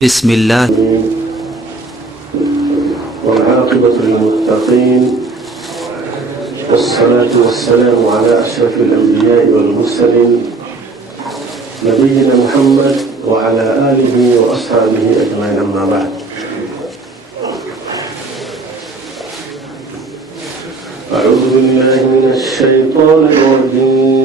بسم الله والعاقبة للمتقين والصلاة والسلام على أشرف الأنبياء والمرسلين نبينا محمد وعلى آله وأصحابه أجمعين أما بعد أعوذ بالله من الشيطان الرجيم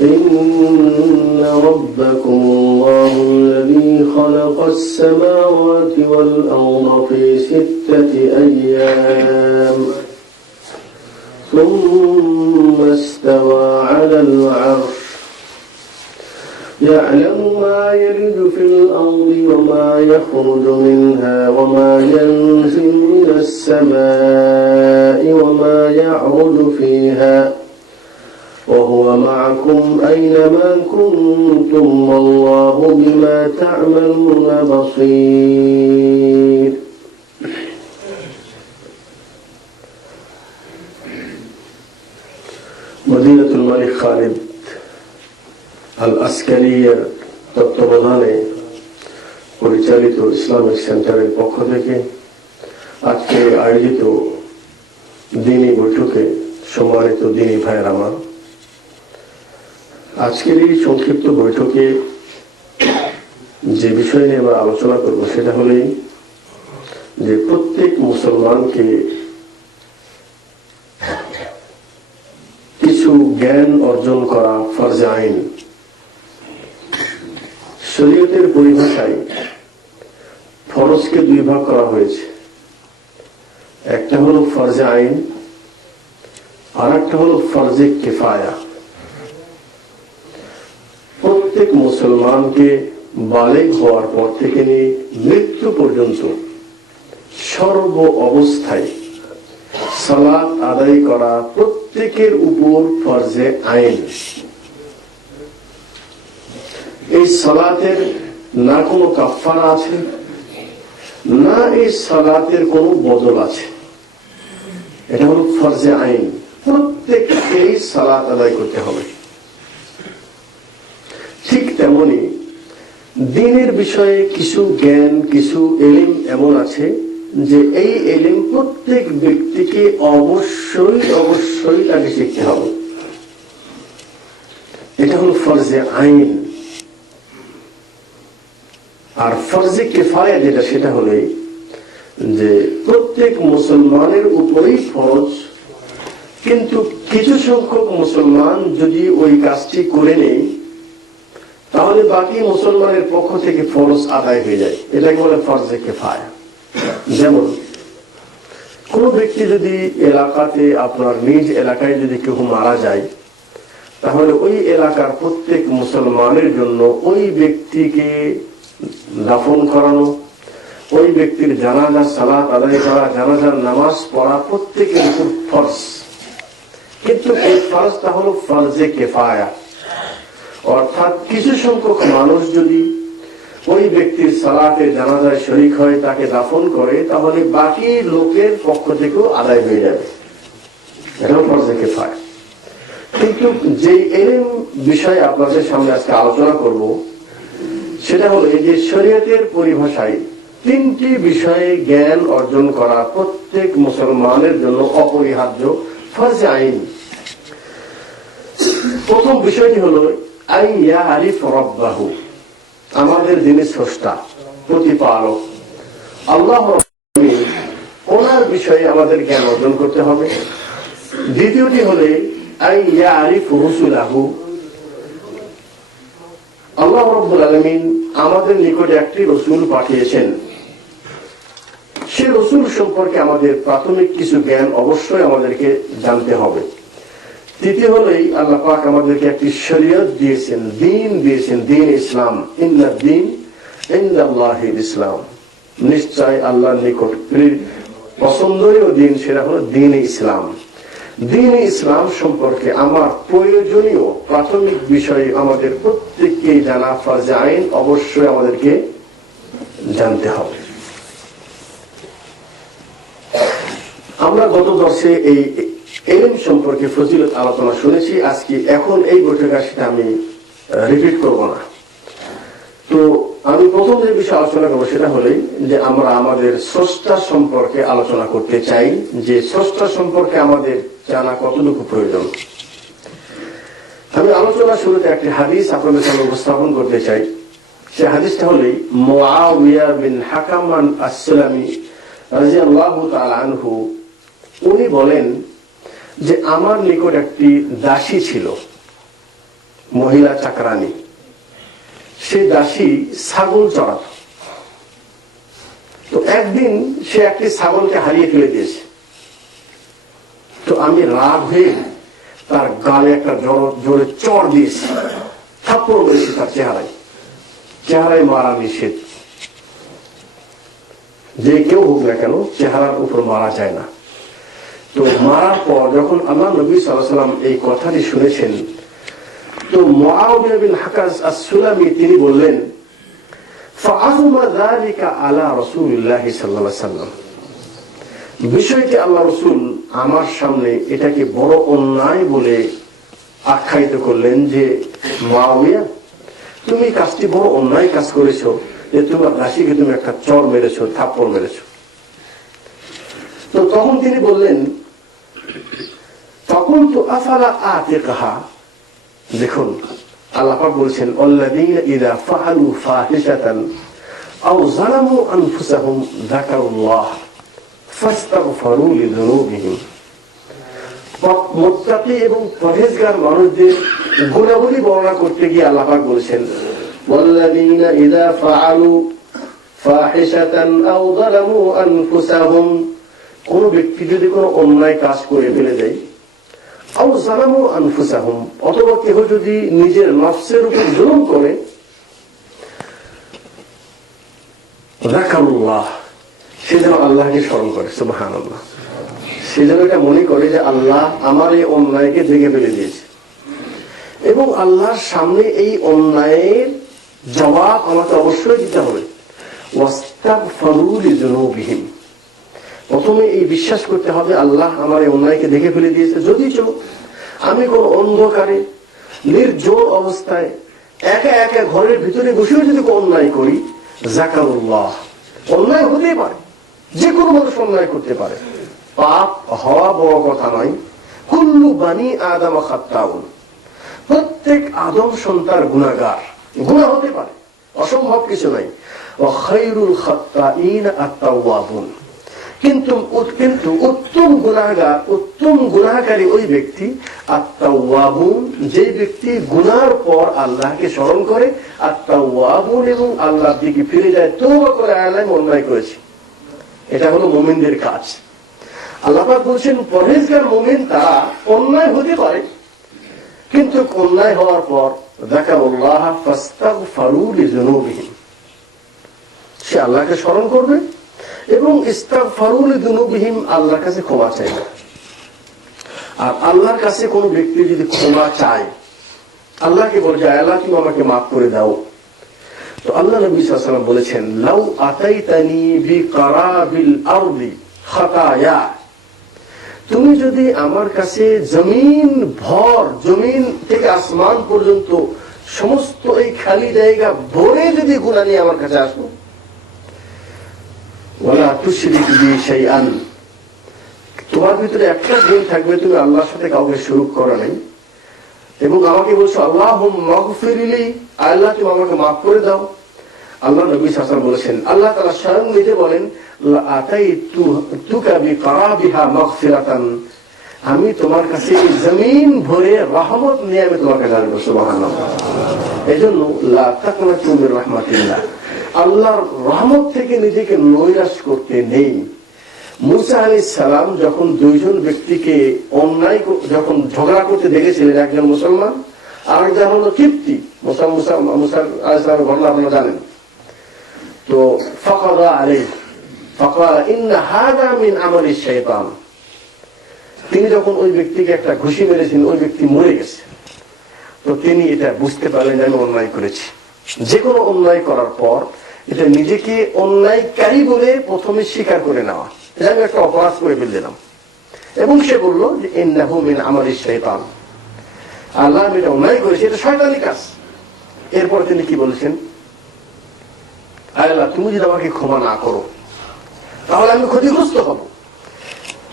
إن ربكم الله الذي خلق السماوات والأرض في 6 أيام ثم استوى على العرش يعلم ما يلج في الأرض وما يخرج منها وما ينزل من السماء وما يعرج فيها وهو معكم أينما كنتم والله بما تعملون بصير مدينة الملك خالد আল-আসকারিয়ার তত্ত্বাবধানে পরিচালিত ইসলামিক সেন্টারের পক্ষ থেকে আজকে আয়োজিত দ্বীনি বৈঠকে সম্মানিত দ্বীনি ভাইয়ের আমার, আজকের এই সংক্ষিপ্ত বৈঠকে যে বিষয় নিয়ে আমরা আলোচনা করব সেটা হলেই যে প্রত্যেক মুসলমানকে কিছু জ্ঞান অর্জন করা ফরজে আইন। শরীয়তের পরিভাষায় ফরজকে 2 ভাগ করা হয়েছে, একটা হলো ফরজে আইন আর একটা হলো ফরজে কিফায়া। প্রত্যেক মুসলমানকে বালেগ হওয়ার পর থেকে নিয়ে মৃত্যু পর্যন্ত সর্ব অবস্থায় সালাত আদায় করা প্রত্যেকের উপর ফরজে আইন। এই সালাতের না কোনো কাফারা আছে, না এই সালাতের কোনো বদল আছে। এটা হলো ফরজে আইন, প্রত্যেককেই সালাত আদায় করতে হবে। ঠিক তেমনি দ্বীনের বিষয়ে কিছু জ্ঞান, কিছু ইলম এমন আছে যে এই ইলম প্রত্যেক ব্যক্তিকে অবশ্যই তাকে শিখতে হবে। এটা হলো ফরজে আইন। আর ফরজে কিফায়া যেটা, সেটা হলো যে প্রত্যেক মুসলমানের উপরেই ফরজ, কিন্তু কিছু সংখ্যক মুসলমান যদি ওই কাজটি করে নেই তাহলে বাকি মুসলমানের পক্ষ থেকে ফরজ আদায় হয়ে যায়। এটাকে বলে ফরজে কিফায়া। যেমন কোন ব্যক্তি যদি এলাকাতে, আপনার নিজ এলাকায় যদি কেউ মারা যায়, তাহলে ওই এলাকার প্রত্যেক মুসলমানের জন্য ওই ব্যক্তিকে দাফন করানো, ওই ব্যক্তির জানাজার সালাত আদায় করা, জানাজার নামাজ পড়া প্রত্যেকের উপর ফরজ। কিন্তু এই ফরজটা হলো ফরজে কিফায়া, অর্থাৎ কিছু সংখ্যক মানুষ যদি ওই ব্যক্তির সালাতে জানাজায় শরীক হয়, তাকে দাফন করে, তাহলে বাকি লোকের পক্ষ থেকেও আদায় হয়ে যাবে। এটাও ফরজে কিফায়া। কিন্তু যে ইলম বিষয়ে আপনাদের সামনে আজকে আলোচনা করব সেটা হলো যে শরীয়তের পরিভাষায় 3টি বিষয়ে জ্ঞান অর্জন করা প্রত্যেক মুসলমানের জন্য অপরিহার্য ফরজে আইন। প্রথম বিষয়টি হলো আইয়া আরিফ রব্বাহু, আমাদের যিনি স্রষ্টা, প্রতিপালক আল্লাহ রাব্বুল আলামিন, ওনার বিষয়ে আমাদের জ্ঞান অর্জন করতে হবে। দ্বিতীয়টি হলো আইয়া আরিফ রুসুলাহু, আল্লাহ রাব্বুল আলামিন আমাদের নিকটে একটি রসুল পাঠিয়েছেন, সে রসুল সম্পর্কে আমাদের প্রাথমিক কিছু জ্ঞান অবশ্যই আমাদেরকে জানতে হবে। তৃতীয় হলেই আল্লাহ পাক আমাদেরকে একটি শরীয়ত দিয়েছেন, দ্বীন দিয়েছেন, দ্বীন ইসলাম। ইন্নাদ দ্বীন ইনদাল্লাহিল ইসলাম, নিশ্চয় আল্লাহর নিকট পছন্দনীয় দ্বীন সেটা হলো দ্বীন ইসলাম। দ্বীন ইসলাম সম্পর্কে আমার প্রয়োজনীয় প্রাথমিক বিষয় আমাদের প্রত্যেককেই জানা ফরজে আইন, অবশ্যই আমাদেরকে জানতে হবে। আমরা গত দর্শে এই ইলম সম্পর্কে ফজিলত আলোচনা শুনেছি। আজকে এখন এই বৈঠকে সেটা আমি রিপিট করব না। তো আমি প্রথম যে বিষয়ে আলোচনা করবো সেটা হলেই যে আমরা আমাদের স্রষ্টা সম্পর্কে আলোচনা করতে চাই, যে স্রষ্টা সম্পর্কে আমাদের জানা কতটুকু প্রয়োজন। আমি আলোচনা শুরুতে একটি হাদিস আপনাদের সামনে উপস্থাপন করতে চাই। সে হাদিসটা হলেই মুআবিয়া বিন হাকাম আস-সুলামি রাদিয়াল্লাহু তাআলা আনহু, উনি বলেন যে আমার নিকট একটি দাসী ছিল, মহিলা চাকরানী। সে দাসী ছাগল চড়াত। তো একদিন সে একটি ছাগলকে হারিয়ে ফেলে দিয়েছে। তো আমি রাগ হয়ে তার গালে একটা জোরে চড় দিয়েছি, থাপ্পড় মেরেছি তার চেহারায় মারা নিষেধ, যে কেউ হোক না কেন চেহারার উপর মারা যায় না। তো মারার পর যখন আল্লাহ নবী সাল্লাল্লাহু আলাইহি ওয়াসাল্লাম এই কথাটি শুনেছেন, তো মুআবিয়া বিন হাকাম আস-সুলামি তিনি বললেন, ফাআযুমা যালিকা আলা রাসূলিল্লাহ সাল্লাল্লাহু আলাইহি ওয়াসাল্লাম, বিষয়টি আল্লাহ রাসূল আমার সামনে এটাকে বড় অন্যায় বলে আখ্যায়িত করলেন যে মুআবিয়া, তুমি কাজটি বড় অন্যায় কাজ করেছো, যে তোমার দাসীকে তুমি একটা চড় মেরেছো, থাপ্পড় মেরেছো। তো তখন তিনি বললেন, তখন তো আফালা আতিকাহা, দেখুন আল্লাহ পাক বলছেন, আল্লাযীনা ইযা ফাআলু ফাহিশাতান আও যালামু আনফুসাহুম যাকারুল্লাহ ফাস্তাগফিরু লিযুনুবিহিম। মুত্তাকি এবং পরহেজগার মানুষদের গুণাবলী বর্ণনা করতে গিয়ে আল্লাহ পাক বলেছেন, ওয়াল্লাযীনা ইযা ফাআলু ফাহিশাতান আও যালামু আনফুসাহুম, কোন ব্যক্তি যদি কোনো অন্যায় কাজ করে ফেলে দেয়, আও যালামু আনফুসাহুম, অথবা কেহ যদি নিজের নফসের উপর জুলুম করে, যাকারুল্লাহ, সে যেন আল্লাহকে স্মরণ করে, সুবহানাল্লাহ, সে যেন এটা মনে করে যে আল্লাহ আমার এই অন্যায়কে দেখে ফেলে দিয়েছে এবং আল্লাহর সামনে এই অন্যায়ের জবাব আমাকে অবশ্যই দিতে হবে। ওয়াস্তাগফিরু লিযুনুবিহিম, প্রথমে এই বিশ্বাস করতে হবে আল্লাহ আমার এই অন্যায়কে দেখে ফেলে দিয়েছে। যদি আমি কোন অন্ধকারে নির্জল অবস্থায় একা একা ঘরের ভিতরে বসেও যদি কোন অন্যায় করি, যাকারুল্লাহ, অন্যায় হতেই পারে, যে কোনো মানুষ অন্যায় করতে পারে, পাপ হওয়া বড় কথা নয়। কুল্লু বানি আদম খাত্তাউন, প্রত্যেক আদম সন্তান গুনাহগার, গুনাহ হতে পারে, অসম্ভব কিছু নাই। ওয়া খায়রুল খাত্তাইন আত-তাওয়াবুন, কিন্তু উত্তম গুনাহগার, উত্তম গুনাহকারী ওই ব্যক্তি, আত-তাওয়াবুন, যে ব্যক্তি গুনার পর আল্লাহকে স্মরণ করে, আত-তাওয়াবুন, এবং আল্লাহর দিকে ফিরে যায়, তওবা করে আল্লাহ অন্যায় করেছি। এটা হলো মুমিনদের কাজ। আল্লাহ পাক বলছেন পরহেজগার মুমিন তারা অন্যায় হতে পারে, কিন্তু অন্যায় হওয়ার পর যাকারুল্লাহ ফাস্তাগফিরু লিযুনুবিহিম, সে আল্লাহকে স্মরণ করবে এবং ইস্তাগফিরু লিযুনুবিহিম, আল্লাহর কাছে ক্ষমা চাইবে। আর আল্লাহর কাছে কোন ব্যক্তি যদি ক্ষমা চায়, আল্লাহকে বলছে আল্লাহ তুমি আমাকে মাফ করে দাও, তো আল্লাহ নবী সাল্লাল্লাহু আলাইহি ওয়াসাল্লাম বলেছেন, লাউ আতাইতানি বিকারাবিল আরদি খাতায়া, তুমি যদি আমার কাছে জমিন ভর, জমিন থেকে আসমান পর্যন্ত সমস্ত এই খালি জায়গা ভরে যদি গুনাহ নিয়ে আমার কাছে আসো, ওয়ালা তুশরিক বি শাইআন, তোমার ভিতরে একটা গুণ থাকবে, তুমি আল্লাহর সাথে কাউকে শরীক করা নাই, এবং আমাকে বলছো আল্লাহুম্মা গফিরলি, আল্লাহ তুমি আমাকে মাফ করে দাও। আল্লাহ নবী সাল্লাল্লাহু আলাইহি ওয়াসাল্লাম বলেছেন, আল্লাহ তাআলা স্বয়ং নিজে বলেন, লা আতাইতুকা বিকারাবিহা মাগফিরাতান, আমি তোমার কাছে জমিন ভরে রহমত নিয়ে আমি তোমার কাছে আসবো, সুবহানাল্লাহ। এজন্য লা তাকনাতু মির রাহমাতিল্লাহ, আল্লাহর রহমত থেকে নিজেকে নৈরাশ করতে নেই। মুসা আলাইহিস সালাম যখন দুইজন ব্যক্তিকে অন্যায় যখন ঝগড়া করতে দেখেছিলেন, একজন মুসলমান আর একজন হলো কিপ্তি, মুসা আলাইহিস সালামের ঘটনা আপনারা জানেন। তো ফাকাদা আলাইহি ফাকাল ইন্না হাযা মিন আমালিশ শাইতান, তিনি যখন ওই ব্যক্তিকে একটা ঘুষি মেরেছেন, ওই ব্যক্তি মরে গেছে। তো তিনি এটা বুঝতে পারলেন যে আমি অন্যায় করেছি। যে কোনো অন্যায় করার পর এটা নিজেকে অন্যায়কারী বলে প্রথমে স্বীকার করে নেওয়া, যে আমি একটা অপরাধ করে ফেললাম, এবং সে বলল যে ইন্নাহু মিন আমালিশ শাইতান, আল্লাহ আমি এটা অন্যায় করেছি, এটা শয়তানি কাজ, এরপর তিনি কি বলেছেন, আল্লাহ তুমি যদি আমাকে ক্ষমা না করো তাহলে আমি ক্ষতিগ্রস্ত হব।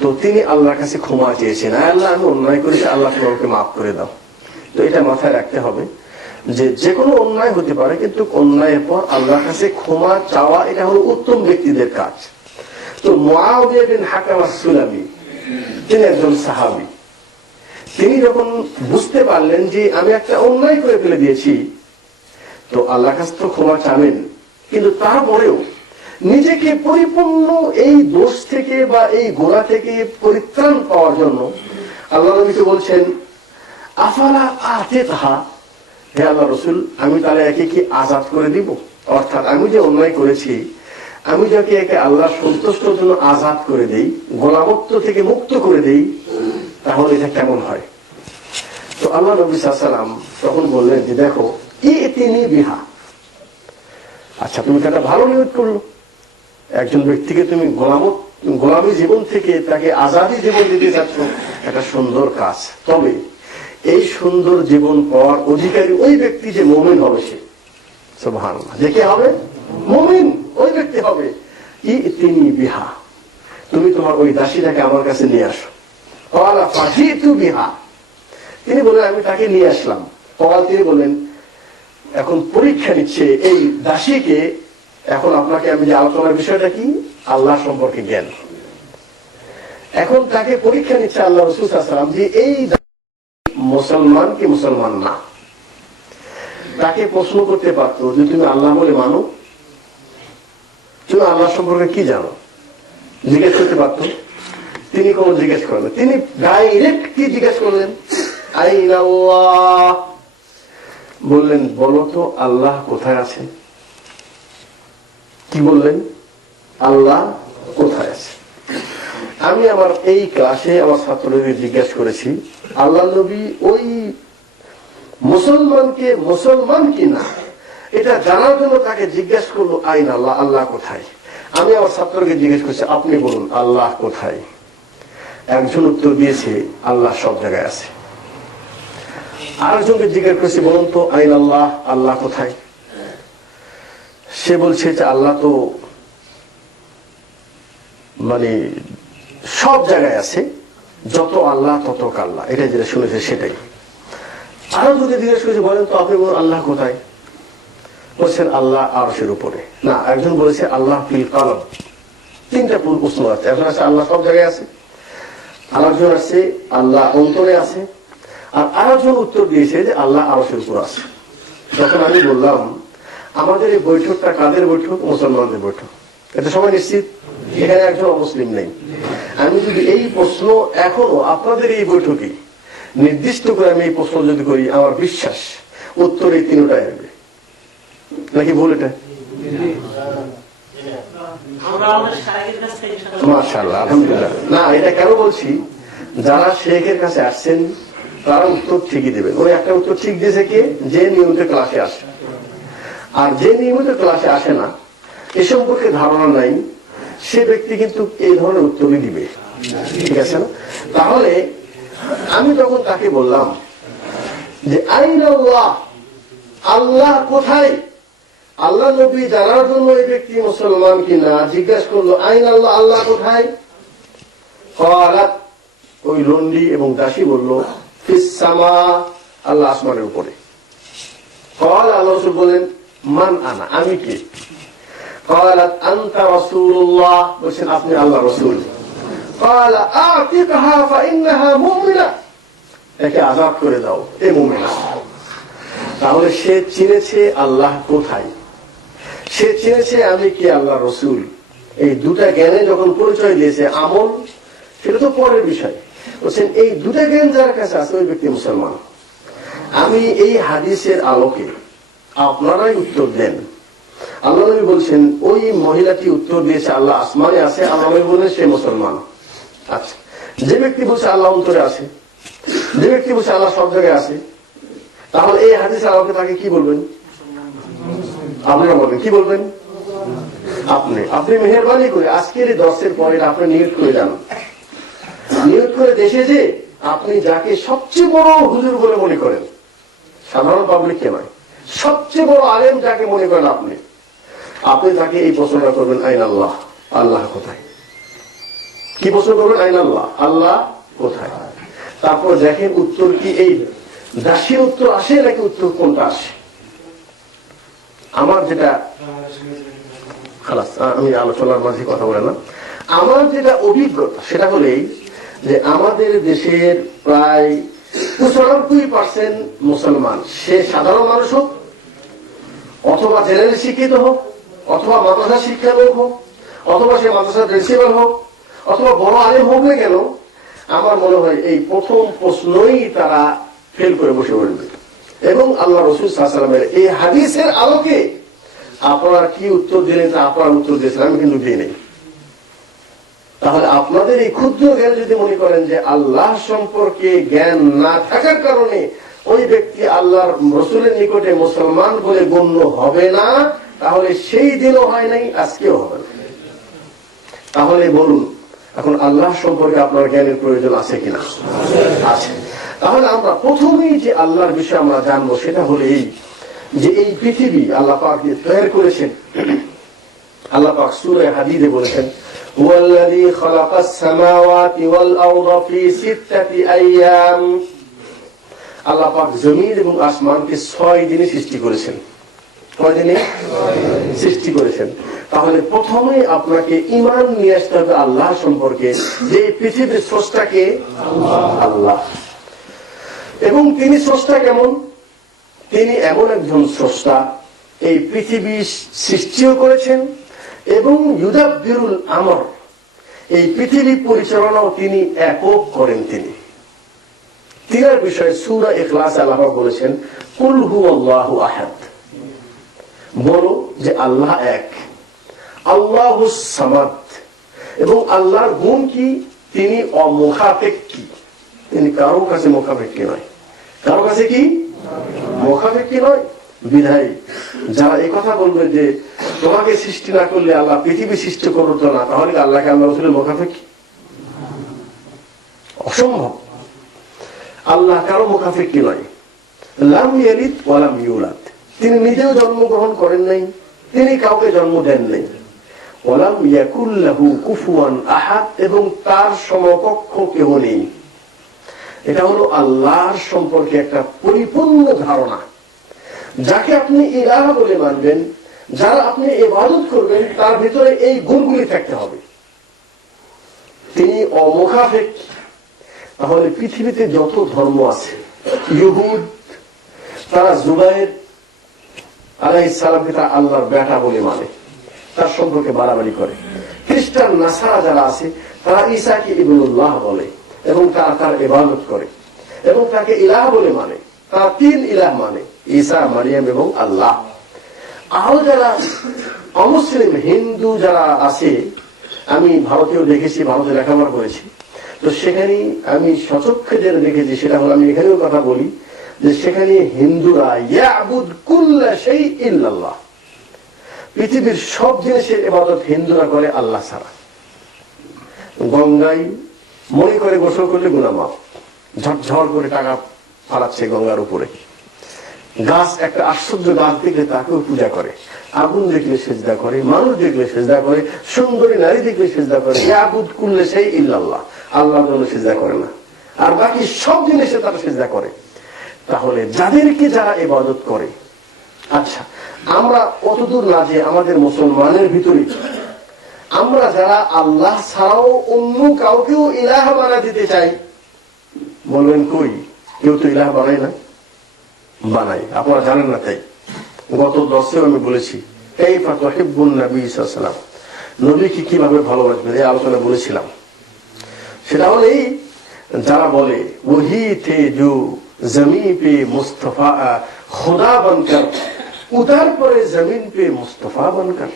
তো তিনি আল্লাহর কাছে ক্ষমা চেয়েছেন, আল্লাহ আমি অন্যায় করেছি, আল্লাহ তুমি আমাকে মাফ করে দাও। তো এটা মাথায় রাখতে হবে যে যে কোনো অন্যায় হতে পারে, কিন্তু অন্যায়ের পর আল্লাহর কাছে ক্ষমা চাওয়া এটা হলো উত্তম ব্যক্তিদের কাজ। তো মুআবিয়া বিন হাকাম আস-সুলামি তিনি একজন সাহাবী। তিনি যখন বুঝতে পারলেন যে আমি একটা অন্যায় করে ফেলে দিয়েছি, তো আল্লাহর কাছে তো ক্ষমা চাবেন, কিন্তু তারপরেও নিজেকে পরিপূর্ণ এই দোষ থেকে বা এই গোনা থেকে পরিত্রাণ পাওয়ার জন্য আল্লাহ নবীকে বলছেন, আফালা আতিকহা, হে আল্লাহ রাসূল আমি তাহলে একে কি আজাদ করে দিব? অর্থাৎ আমি যে অন্যায় করেছি আমি যাকে একে আল্লাহ সন্তুষ্টর জন্য আজাদ করে দেই, গোলামত্ব থেকে মুক্ত করে দেই, তাহলে এটা কেমন হয়? তো আল্লাহ নবী সাল্লাল্লাহু আলাইহি ওয়াসাল্লাম তখন বললেন যে দেখো ইতিনি বিহা, আচ্ছা তুমি একটা ভালো নিয়ত করলো, একজন ব্যক্তিকে তুমি গোলামী জীবন থেকে তাকে আজাদি জীবন দিতে চাচ্ছ, একটা সুন্দর কাজ। তবে এই সুন্দর জীবন পাওয়ার অধিকারী ওই ব্যক্তি যে মুমিন হবে, সে সুবহানাল্লাহ, যে কে হবে? মুমিন, ওই ব্যক্তি হবে। ইতিনি বিহা, তুমি তোমার ওই দাসীটাকে আমার কাছে নিয়ে আসো। ক্বালা ফাজিতু বিহা, তিনি বললেন আমি তাকে নিয়ে আসলাম। তিনি বললেন এখন পরীক্ষা নিচ্ছে এই দাসীকে, এখন আপনাকে আমি যে আলোচনার বিষয়টা কি, আল্লাহ সম্পর্কে জ্ঞান। এখন তাকে পরীক্ষা নিচ্ছে আল্লাহ রাসূল সাল্লাল্লাহু আলাইহি ওয়াসাল্লাম যে এই মুসলমান কি মুসলমান না। তাকে প্রশ্ন করতে পারতো যে তুমি আল্লাহ বলে মানো, তুমি আল্লাহ সম্পর্কে কি জানো, জিজ্ঞেস করতে পারতো। তিনি কোনো জিজ্ঞেস করলেন, তিনি ডাইরেক্ট কি জিজ্ঞেস করলেন, আইনাল্লাহ, বললেন বলো তো আল্লাহ কোথায় আছে? কি বললেন? আল্লাহ কোথায় আছে? আমি আমার এই ক্লাসে আমার ছাত্রদের জিজ্ঞেস করেছি, আল্লাহ নবী ওই মুসলমানকে মুসলমান কিনা এটা জানার জন্য তাকে জিজ্ঞেস করলো আইন আল্লাহ, আল্লাহ কোথায়। আমি আমার ছাত্রকে জিজ্ঞেস করছি আপনি বলুন আল্লাহ কোথায়? একজন উত্তর দিয়েছে আল্লাহ সব জায়গায় আছে। আরেকজনকে জিজ্ঞেস করছি বলুন তো আইন আল্লাহ, আল্লাহ কোথায়? সে বলছে যে আল্লাহ তো মানে সব জায়গায় আছে, যত আল্লাহ তত কাল্লা, এটা যেটা শুনেছে সেটাই। আরো যদি জিজ্ঞেস করেছে বলেন তো আপনি বলুন আল্লাহ কোথায়? বলছেন আল্লাহ আরশের উপরে। না, একজন বলেছে আল্লাহ ফিল কলব। তিনটা প্রশ্ন আছে, একজন আছে আল্লাহ সব জায়গায় আছে, আরেকজন আছে আল্লাহ অন্তরে আছে, আর আরেকজন উত্তর দিয়েছে যে আল্লাহ আরশের উপর আছে। তখন আমি বললাম আমাদের এই বৈঠকটা কাদের বৈঠক? মুসলমানদের বৈঠক। এটা সবাই নিশ্চিত, এখানে একজন অমুসলিম নেই। আমি যদি এই প্রশ্ন এখনো আপনাদের এই বৈঠকে নির্দিষ্ট করে আমি এই প্রশ্ন যদি করি, আমার বিশ্বাস উত্তর এই তিনটাই আসবে। নাকি ভুল এটা? মাশাআল্লাহ, আলহামদুলিল্লাহ। না, এটা কেন বলছি, যারা শেখের কাছে আসছেন তারা উত্তর ঠিকই দেবেন। ওই একটা উত্তর ঠিক দিয়েছে কে? যে নিয়মিত ক্লাসে আসে। আর যে নিয়মিত ক্লাসে আসে না, এ সম্পর্কে ধারণা নাই, সে ব্যক্তি কিন্তু এই ধরনের উত্তরই দিবে। ঠিক আছে না? তাহলে আমি তখন তাকে বললাম যে আইনাল্লাহ, আল্লাহ কোথায়? আল্লাহ নবী জানার জন্য এই ব্যক্তি মুসলমান কিনা জিজ্ঞাসা করলো আইনাল্লাহ, আল্লাহ কোথায়? ক্বালাত, ওই লন্ডি এবং দাসী বলল ফিস সামা, আল্লাহ আসমানের উপরে। ক্বালা, আল্লাহ রাসূল বললেন মান আনা, আমি কে? ক্বালাত আনতা রাসূলুল্লাহ, বলেন আপনি আল্লাহর রাসূল। ক্বালা আতিকহা ফাইন্নাহা মুমিনা, একে আযাদ করে দাও, এ মুমিনা। তাহলে সে চিনেছে আল্লাহ কোথায়, সে চিনেছে আমি কি আল্লাহর রাসূল। এই দুটা জ্ঞানে যখন পরিচয় দিয়েছে, আমল সেটা তো পরের বিষয়। বলছেন এই দুটা জ্ঞান যার কাছে আছে ওই ব্যক্তি মুসলমান। আমি এই হাদিসের আলোকে আপনারাই উত্তর দেন। আল্লাহ নবী বলছেন ওই মহিলাটি উত্তর দিয়েছে আল্লাহ আসমানে আছে, আল্লাহ নবী বলেন সে মুসলমান। আচ্ছা, যে ব্যক্তি বলছে আল্লাহ অন্তরে আছে, যে ব্যক্তি বলছে আল্লাহ সব জায়গায় আছে, তাহলে এই হাদিসের আলোকে তাকে কি বলবেন? আপনারা বলবেন, কি বলবেন? আপনি মেহেরবানি করে আজকের এই দর্শের পরে আপনি নিয়োগ করে যান, নিয়োগ করে দেশে যে আপনি যাকে সবচেয়ে বড় হুজুর বলে মনে করেন, সাধারণ পাবলিককে নয়, সবচেয়ে বড় আলেম যাকে মনে করেন আপনি তাকে এই প্রশ্নটা করবেন, আইন আল্লাহ, আল্লাহ কোথায়? কি প্রশ্ন করবেন? আইন আল্লাহ, আল্লাহ কোথায়? তারপর দেখেন উত্তর কি এই দাসী উত্তর আসে নাকি উত্তর কোনটা আসে। আমার যেটা খালাস, আমি আলোচনার মাঝে কথা বলে না, আমার যেটা অভিজ্ঞতা সেটা হলেই যে আমাদের দেশের প্রায় 95% মুসলমান, সে সাধারণ মানুষ হোক অথবা জেনারেল শিক্ষিত হোক অথবা মাদ্রাসা শিক্ষা লোক হোক অথবা সে মাদ্রাসার প্রিন্সিপাল হোক অথবা বড় আলেম হোক না কেন, আমার মনে হয় এই প্রথম প্রশ্নই তারা ফেল করে বসে পড়বে। এবং আল্লাহ রাসূল সাল্লাল্লাহু আলাইহি ওয়াসাল্লামের এই হাদিসের আলোকে আপনারা কি উত্তর দিলেন তা আপনারা উত্তর দিয়েছেন, আমি কিন্তু দিই নাই। তাহলে আপনাদের এই ক্ষুদ্র জ্ঞান যদি মনে করেন যে আল্লাহ সম্পর্কে জ্ঞান না থাকার কারণে ওই ব্যক্তি আল্লাহর রাসূলের নিকটে মুসলমান বলে গণ্য হবে না, তাহলে সেই দিনও হয় নাই, আজকেও হবে না। তাহলে বলুন, এখন আল্লাহ সম্পর্কে আপনার জ্ঞানের প্রয়োজন আছে কিনা? আছে। তাহলে আমরা প্রথমেই যে আল্লাহর বিষয়ে আমরা জানবো সেটা হলো এই যে এই পৃথিবী আল্লাহ পাক যে তৈরি করেছেন। আল্লাহ পাক সূরা হাদীদে বলেছেন, ওয়াল্লাযী খালাকাস সামাওয়াতি ওয়াল আরদা ফি সিত্তাতি আইয়াম। আল্লাহ পাক জমিন এবং আসমানকে 6 দিনে সৃষ্টি করেছেন। কয় দিনে সৃষ্টি করেছেন? তাহলে প্রথমে আপনাকে ঈমান নিয়ে আসতে হবে আল্লাহ সম্পর্কে, যে পৃথিবীর স্রষ্টাকে আল্লাহ। এবং তিনি স্রষ্টা কেমন? তিনি এমন একজন স্রষ্টা, এই পৃথিবী সৃষ্টিও করেছেন এবং ইউদাব্বিরুল আমর, এই পৃথিবী পরিচালনাও তিনি একক করেন। তিনি তিনার বিষয়ে সূরা ইখলাস আল্লাহ বলেছেন, কুল হুয়াল্লাহু আহাদ, বলো যে আল্লাহ এক, আল্লাহুস সামাদ। এবং আল্লাহর গুণ কি? তিনি অমুখাপেক্ষী, তিনি কারো কাছে মুখাপেক্ষী নয়। কারো কাছে কি মুখাপেক্ষী নয়? বিধায় যারা এই কথা বলবে যে তোমাকে সৃষ্টি না করলে আল্লাহ পৃথিবী সৃষ্টি করতো না, তাহলে আল্লাহকে আল্লাহ রাসূলের মুখাপেক্ষী? অসম্ভব। আল্লাহ কারো মুখাপেক্ষী নয়। লাম ইয়ালিদ ওয়া লাম ইউলাদ, তিনি নিজেও জন্মগ্রহণ করেন নাই, তিনি কাউকে জন্ম দেন নাই। ওয়ালাম ইয়াকুল লাহু কুফুয়ান আহাদ, এবং তার সমকক্ষ কেউ নেই। এটা হলো আল্লাহর সম্পর্কে একটা পরিপূর্ণ ধারণা। যাকে আপনি ইলাহ বলে মানবেন, যারা আপনি ইবাদত করবেন, তার ভিতরে এই গুণগুলি থাকতে হবে। তিনি অমুখাপেক্ষী। তাহলে পৃথিবীতে যত ধর্ম আছে, ইহুদ তারা জুবাইর আলাইহিস সালামকে তার আল্লাহর বেটা বলে মানে, তার সম্পর্কে বাড়াবাড়ি করে। খ্রিস্টান নাসারা যারা আছে তারা ঈসাকে ইবনুল্লাহ বলে এবং তারা তার ইবাদত করে এবং তাকে ইলাহ বলে মানে। তারা 3 ইলাহ মানে, ঈসা, মারিয়াম এবং আল্লাহ। আরো যারা অমুসলিম হিন্দু যারা আছে, আমি ভারতেও দেখেছি, ভারতে লেখাপড়া করেছি, তো সেখানে আমি সচক্ষে যেটা দেখেছি সেটা হলো, আমি এখানেও কথা বলি যে সেখানে হিন্দুরা ইয়াবুদ কুল্লা শাই ইল্লাল্লাহ, পৃথিবীর সব জিনিসের ইবাদত হিন্দুরা করে আল্লাহ ছাড়া। গঙ্গায় মনে করে গোসল করলে গুনাহ মাফ, ঝরঝর করে টাকা ফালাচ্ছে গঙ্গার উপরে। গাছ, একটা আশ্চর্য গাছ দেখলে তাকেও পূজা করে, আগুন দেখলে সেজদা করে, মানুষ দেখলে সেজদা করে, সুন্দরী নারী দেখলে সেজদা করে। ইয়াবুদ কুল্লা শাই ইল্লাল্লাহ, আল্লাহর জন্য সেজদা করে না, আর বাকি সব জিনিসে তারা সেজদা করে। তাহলে যাদেরকে যারা ইবাদত করে, আচ্ছা আমরা কতদূর না যে আমাদের মুসলমানের ভিতরে আমরা যারা আল্লাহ ছাড়াও অন্য কাউকেও ইলাহ বানা দিতে চাই, বলবেন কই, কেউ তো ইলাহ বানায় না। বানাই, আপনারা জানেন না। তাই গত 10-এও আমি বলেছি, কাইফা তুহিব্বুন নবী সাল্লাল্লাহু আলাইহি ওয়াসাল্লাম, নবীকে কিভাবে ভালোবাসবেন, এই আলোচনা বলেছিলাম। সেটা হলো এই, যারা বলে ওহি থে জো জমি পে মুস্তফা খুদা বনকর উতার পরে জমিন পে মুস্তফা বনকর,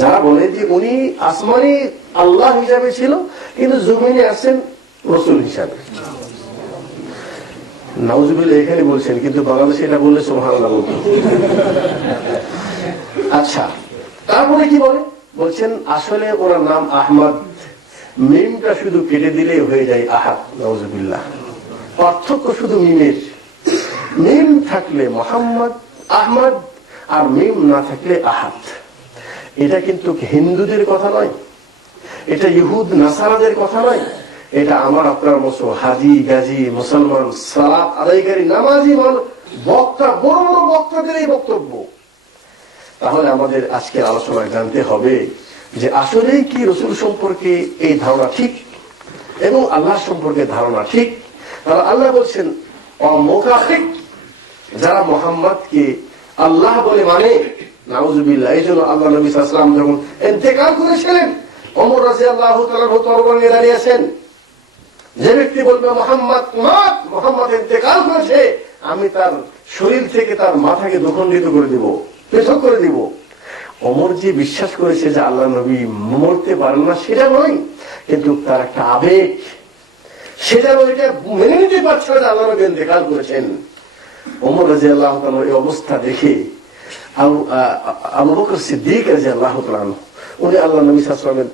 যারা বলে যে উনি আসমানি আল্লাহ হিসাবে ছিল কিন্তু জমিনে আসেন রাসূল হিসাবে। নাউজুবিল্লাহ এখানে বলছেন, কিন্তু বাংলাদেশে এটা বললে সুবহানাল্লাহ বলতো। আচ্ছা, তারপরে কি বলে? বলছেন আসলে ওনার নাম আহমদ, মিমটা শুধু কেটে দিলে হয়ে যায় আহাদ। নাউজুবিল্লাহ, পার্থক্য শুধু মিমের। মিম থাকলে মোহাম্মদ, আহমদ আর মিম না থাকলে আহাদ। এটা কিন্তু হিন্দুদের কথা নয়, এটা ইহুদ নাসারাদের কথা নয়, এটা আমার আপনার মতো হাজি গাজী মুসলমান সালাত আদায়কারী নামাজি বক্তা, বড় বড় বক্তাদের এই বক্তব্য। তাহলে আমাদের আজকের আলোচনায় জানতে হবে যে আসলেই কি রসুল সম্পর্কে এই ধারণা ঠিক এবং আল্লাহ সম্পর্কে ধারণা ঠিক? তাহলে আল্লাহ বলছেন অমুকাফিক, যারা মোহাম্মদকে আল্লাহ বলে মানে, নাউজুবিল্লাহ। এই জন্য আল্লাহ নবী সাল্লাল্লাহু আলাইহি ওয়াসাল্লাম যখন ইন্তেকাল করেছিলেন, ওমর রাদিয়াল্লাহু তাআলা তরবারি দাঁড়িয়ে আছেন। যে ব্যক্তি বলবে মোহাম্মদ ইন্তেকাল করেছে, আমি তার শরীর থেকে তার মাথাকে দ্বিখণ্ডিত করে দিব, পৃথক করে দিব। ওমর যে বিশ্বাস করেছে যে আল্লাহ নবী মরতে পারেন না সেটা নয়, কিন্তু তার একটা আবেগ, সেটা ওইটা মেনে নিতে পারছিল যে আল্লাহ নবী ইন্তেকাল করেছেন। ওমর রাদিয়াল্লাহু তাআলার এই অবস্থা দেখে আবু বকর সিদ্দিক রাদিয়াল্লাহু তাআলা উনি আল্লাহ নবী সাল্লাল্লাহু আলাইহি ওয়াসাল্লামের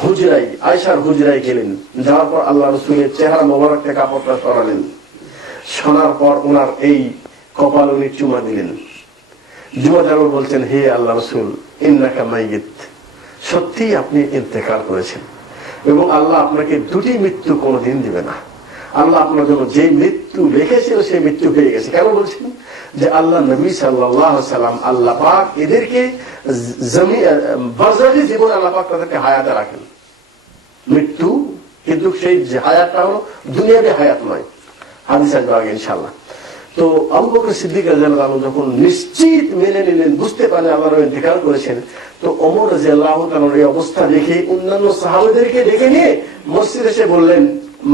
হুজরায়, আয়েশার হুজরায় গেলেন। যাওয়ার পর আল্লাহ রাসূলের চেহারা মোবারক থেকে কাপড়টা সরালেন। শোনার পর ওনার এই কপাল উনি চুমা দিলেন। জুমাদার বলছেন, হে আল্লাহ রাসূল, ইন্নাকা মাইয়িত, সত্যি আপনি ইন্তেকাল করেছেন এবং আল্লাহ আপনাকে দুটি মৃত্যু কোনোদিন দিবে না। আল্লাহ আপনার জন্য যে মৃত্যু রেখেছিল সেই মৃত্যু হয়ে গেছে। কেন বলছেন? যে আল্লাহ নবী সাল্লাল্লাহু আলাইহি সাল্লাম আল্লাহ পাক এদেরকে বারজাখী জীবনে আল্লাহ পাক তাদেরকে হায়াতে রাখেন, মৃত্যু কিন্তু সেই হায়াতটা হলো দুনিয়াবি হায়াত নয়। হাদিস আসবে আগে ইনশাআল্লাহ। তো আবু বকর সিদ্দিক রাদিয়াল্লাহু আনহু যখন নিশ্চিত মেনে নিলেন, বুঝতে পারলেন আল্লাহ নবী ইন্তেকাল করেছেন, তো ওমর রাদিয়াল্লাহু তাআলার এই অবস্থা দেখে অন্যান্য সাহাবাদেরকে ডেকে নিয়ে মসজিদে এসে বললেন,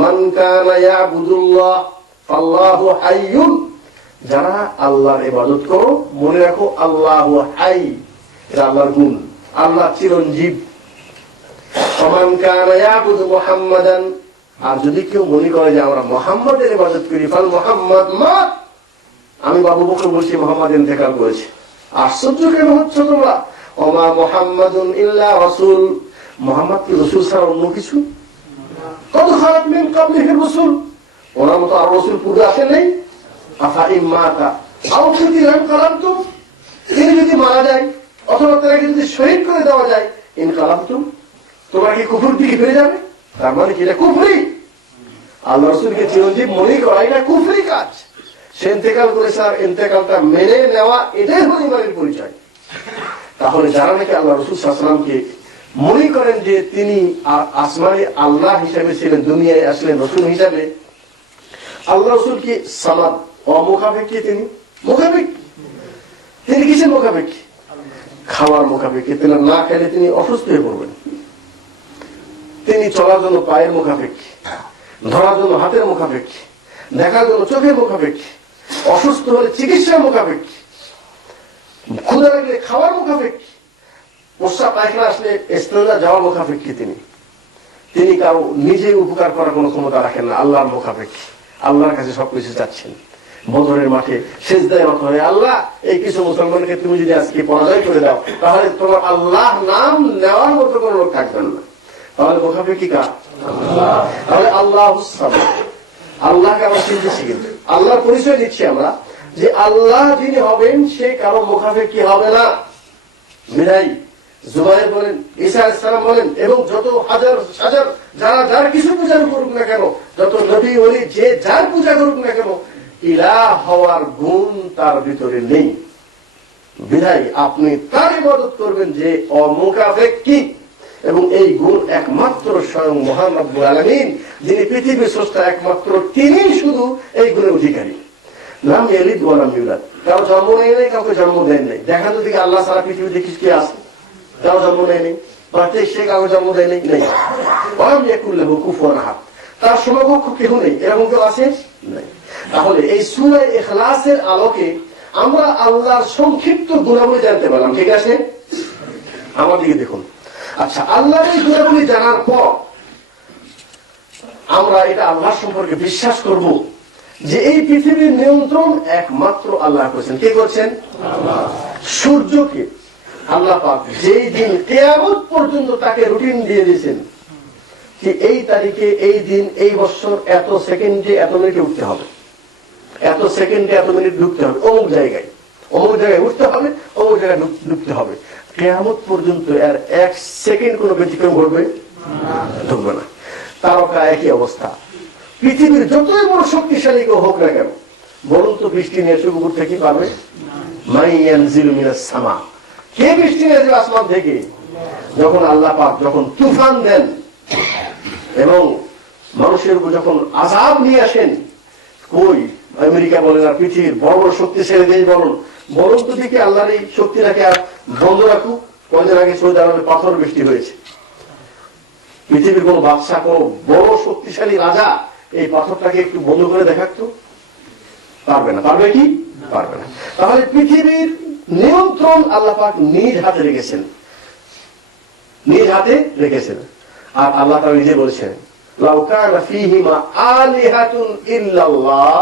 মান কানা ইয়াবুদুল্লাহ ফাল্লাহু হাইয়ুন, যারা আল্লাহর ইবাদত করো মনে রাখো আল্লাহু হাই, এটা আল্লাহর গুণ, আল্লাহ চিরঞ্জীব। মান কানা ইয়াবুদু মুহাম্মাদান, আর যদি কেউ মনে করে যে আমরা মুহাম্মাদের ইবাদত করি, ফাল মুহাম্মাদ মাত, আমি আবু বকর বলছি মুহাম্মদ ইন্তেকাল করেছে। আশ্চর্য কেন হচ্ছে তোমরা? ওমা মুহাম্মাদুন ইল্লা রাসূল, মুহাম্মদ কি রাসূল ছাড়া অন্য কিছু? কদ খালাত মিন ক্বাবলিহি রাসূল, ওনার মতো আর রাসূল পূর্বে আসেন নাই। আফা ইম্মাতা আও কুতিলান কালামতুম, তিনি যদি মারা যায় অথবা তাকে যদি শহীদ করে দেওয়া যায়, ইন কালামতুম, তোমরা কি কুফর দিকে ফিরে যাবে? তার মানে কি এটা কুফরি? আল্লাহ রাসূলকে চিরঞ্জীব মনে করা এটা কুফরি কাজ। সে ইন্তেকাল করেছে আর ইন্তেকালটা মেনে নেওয়া, এটাই হলো ইমানের পরিচয়। তাহলে যারা নাকি আল্লাহ রাসূল সাল্লাল্লাহু আলাইহি ওয়াসাল্লামকে মনে করেন যে তিনি আসমানে আল্লাহ হিসাবে ছিলেন, দুনিয়ায় আসলেন রাসূল হিসাবে, আল্লাহ রাসূল কি সামাদ অমুখাপেক? কি তিনি মুখাপেক? তিনি কিসের মুখাপেক? খাওয়ার মুখাপেক। তিনি না খেলে তিনি অসুস্থ হয়ে পড়বেন। তিনি চলার জন্য পায়ের মুখাপেক, ধরার জন্য হাতের মুখাপেক, দেখার জন্য চোখের মুখাপেক, অসুস্থ হলে চিকিৎসার মুখাপেক, ক্ষুধা লাগলে খাওয়ার মুখাপেক, প্রস্রাব পায়খানা আসলে ইস্তেঞ্জা যাওয়ার মুখাপেক। তিনি কারো নিজে উপকার করার কোনো ক্ষমতা রাখেন না, আল্লাহর মুখাপেক। আল্লাহর কাছে সবকিছু চাচ্ছেন। বদরের মাঠে সেজদায় নত হয়ে, আল্লাহ এই কিছু মুসলমানকে তুমি যদি আজকে পরাজয় করে দাও, তাহলে তোমার আল্লাহ নাম নেওয়ার মতো কোনো লোক থাকবেন না। তাহলে মুখাপেক কি কার? তাহলে আল্লাহ আল্লাহকে আমরা চিনতেছি, কিন্তু আল্লাহর পরিচয় দিচ্ছি আমরা যে আল্লাহ যিনি হবেন সে কারো মুখাপেক কি হবে না। বিদায় জুবাইর বলেন, ঈসা আলাইহিস সালাম বলেন, এবং যত হাজার হাজার যারা যার কিছু পূজা করুক না কেন, যত নবী ওলি যে যার পূজা করুক না কেন, ইলাহ হওয়ার গুণ তার ভিতরে নেই। বিদায় আপনি তার ইবাদত করবেন যে অমুখাপেক কি, এবং এই গুণ একমাত্র স্বয়ং মহান রব্বুল আলামিন, যিনি পৃথিবীর স্রষ্টা, একমাত্র তিনি শুধু এই গুণের অধিকারী। লাম ইয়ালিদ ওয়া লাম ইউলাদ, কারো জন্ম নেই নাই, কাউকে জন্ম দেন নাই। দেখা তো দিকে আল্লাহ সারা পৃথিবীতে কিছু কি আছে? কারো জন্ম নেই নেই, প্রত্যেক সে কাউকে জন্ম দেয় নেই, নেই। ওয়ালাম ইয়াকুল লাহু কুফুয়ান আহাদ, তার সমকক্ষ কেউ নেই, এরকম কেউ আছে? নাই। তাহলে এই সূরা ইখলাসের আলোকে আমরা আল্লাহর সংক্ষিপ্ত গুণাবলী জানতে পারলাম। ঠিক আছে, আমার দিকে দেখুন। আচ্ছা, আল্লাহর এই গুণাবলী জানার পর আমরা এটা আল্লাহ সম্পর্কে বিশ্বাস করব যে এই পৃথিবীর নিয়ন্ত্রণ একমাত্র আল্লাহ করেছেন। কে করছেন? আল্লাহ। সূর্যকে আল্লাহ পাক যেই দিন কিয়ামত পর্যন্ত তাকে রুটিন দিয়ে দিয়েছেন যে এই তারিখে, এই দিন, এই বছর এত সেকেন্ডে এত মিনিটে উঠতে হবে, এত সেকেন্ডে এত মিনিট ঢুকতে হবে অমুক জায়গায়, অমুক জায়গায় উঠতে হবে, অমুক জায়গায় ঢুকতে হবে। কিয়ামত পর্যন্ত এর 1 সেকেন্ড কোনো ব্যতিক্রম ঘটবে ঢুকবে না। তারকা একই অবস্থা। পৃথিবীর যতই বড় শক্তিশালী কেউ হোক না কেন, বলুন তো বৃষ্টি নিয়ে এসে উপর থেকে পারবে? মাই ইয়ানজিলু মিনাস সামা, কে বৃষ্টি নিয়ে আসবে আসমান থেকে? যখন আল্লাহ পাক যখন তুফান দেন এবং মানুষের উপর যখন আযাব নিয়ে আসেন, কই আমেরিকা বলেন আর পৃথিবীর বড় বড় শক্তিশালী দেশ বলুন তো দেখি আল্লাহর এই শক্তিটাকে আর বন্ধ রাখুক। কয়েকদিন আগে সৌদি আরবে পাথর বৃষ্টি হয়েছে। পৃথিবীর কোন বাদশা, কোন বড় শক্তিশালী রাজা এই পাথরটাকে একটু বন্ধ করে দেখাতো? পারবে না। পারবে কি? পারবে না। তাহলে পৃথিবীর নিয়ন্ত্রণ আল্লাহ পাক নিজ হাতে রেখেছেন, নিজ হাতে রেখেছেন। আর আল্লাহ তাআলা নিজে বলেছেন, লাউ কানা ফীহিমা আলিহাতুন ইল্লাল্লাহ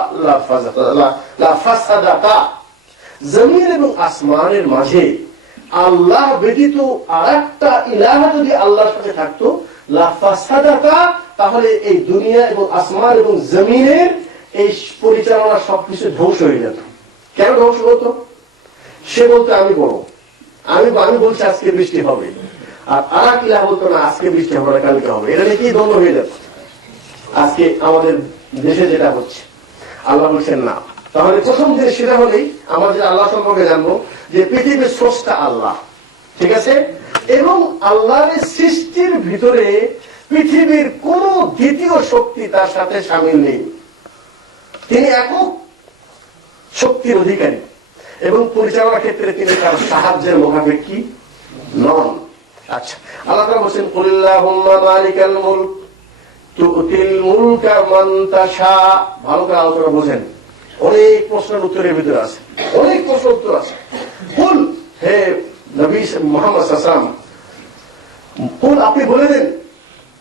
লাফাসাদাতা, জমিন এবং আসমানের মাঝে আল্লাহ ব্যতীত আরেকটা ইলাহ যদি আল্লাহর সাথে থাকতো, লাফাসাদাতা, তাহলে এই দুনিয়া এবং আসমান এবং জমিনের এই পরিচালনা সবকিছু ধ্বংস হয়ে যেত। কেন ধ্বংস হতো? সে বলতো আমি বড়, আমি বলছি আজকে বৃষ্টি হবে, আর আরেক ইলাহ বলতো না আজকে বৃষ্টি হবে না, কালকে হবে। এটা নাকি দ্বন্দ্ব হয়ে যেত। আজকে আমাদের দেশে যেটা হচ্ছে, আল্লাহ বলছেন না। তাহলে প্রথম জিনিস সেটা হলেই আমরা যেটা আল্লাহ সম্পর্কে জানবো যে পৃথিবীর স্রষ্টা আল্লাহ, ঠিক আছে? এবং আল্লাহর সৃষ্টির ভিতরে পৃথিবীর কোন দ্বিতীয় শক্তি তার সাথে সামিল নেই। তিনি একক শক্তির অধিকারী এবং পরিচালনার ক্ষেত্রে তিনি তার সাহায্যের মুখাপেক্ষী নন। আচ্ছা, আল্লাহ তাআলা বলেন কুল্লাহুম্মা মালিকাল মুলক তুতিল মুলকা মান তাশা। ভালো করে আলোচনা বোঝেন, অনেক প্রশ্নের উত্তরের ভিতরে আছে, অনেক প্রশ্ন উত্তর আছে। কুল, হে নবী মুহাম্মদ সাল্লাল্লাহু আলাইহি ওয়াসাল্লাম, কুল আপনি বলে দেন,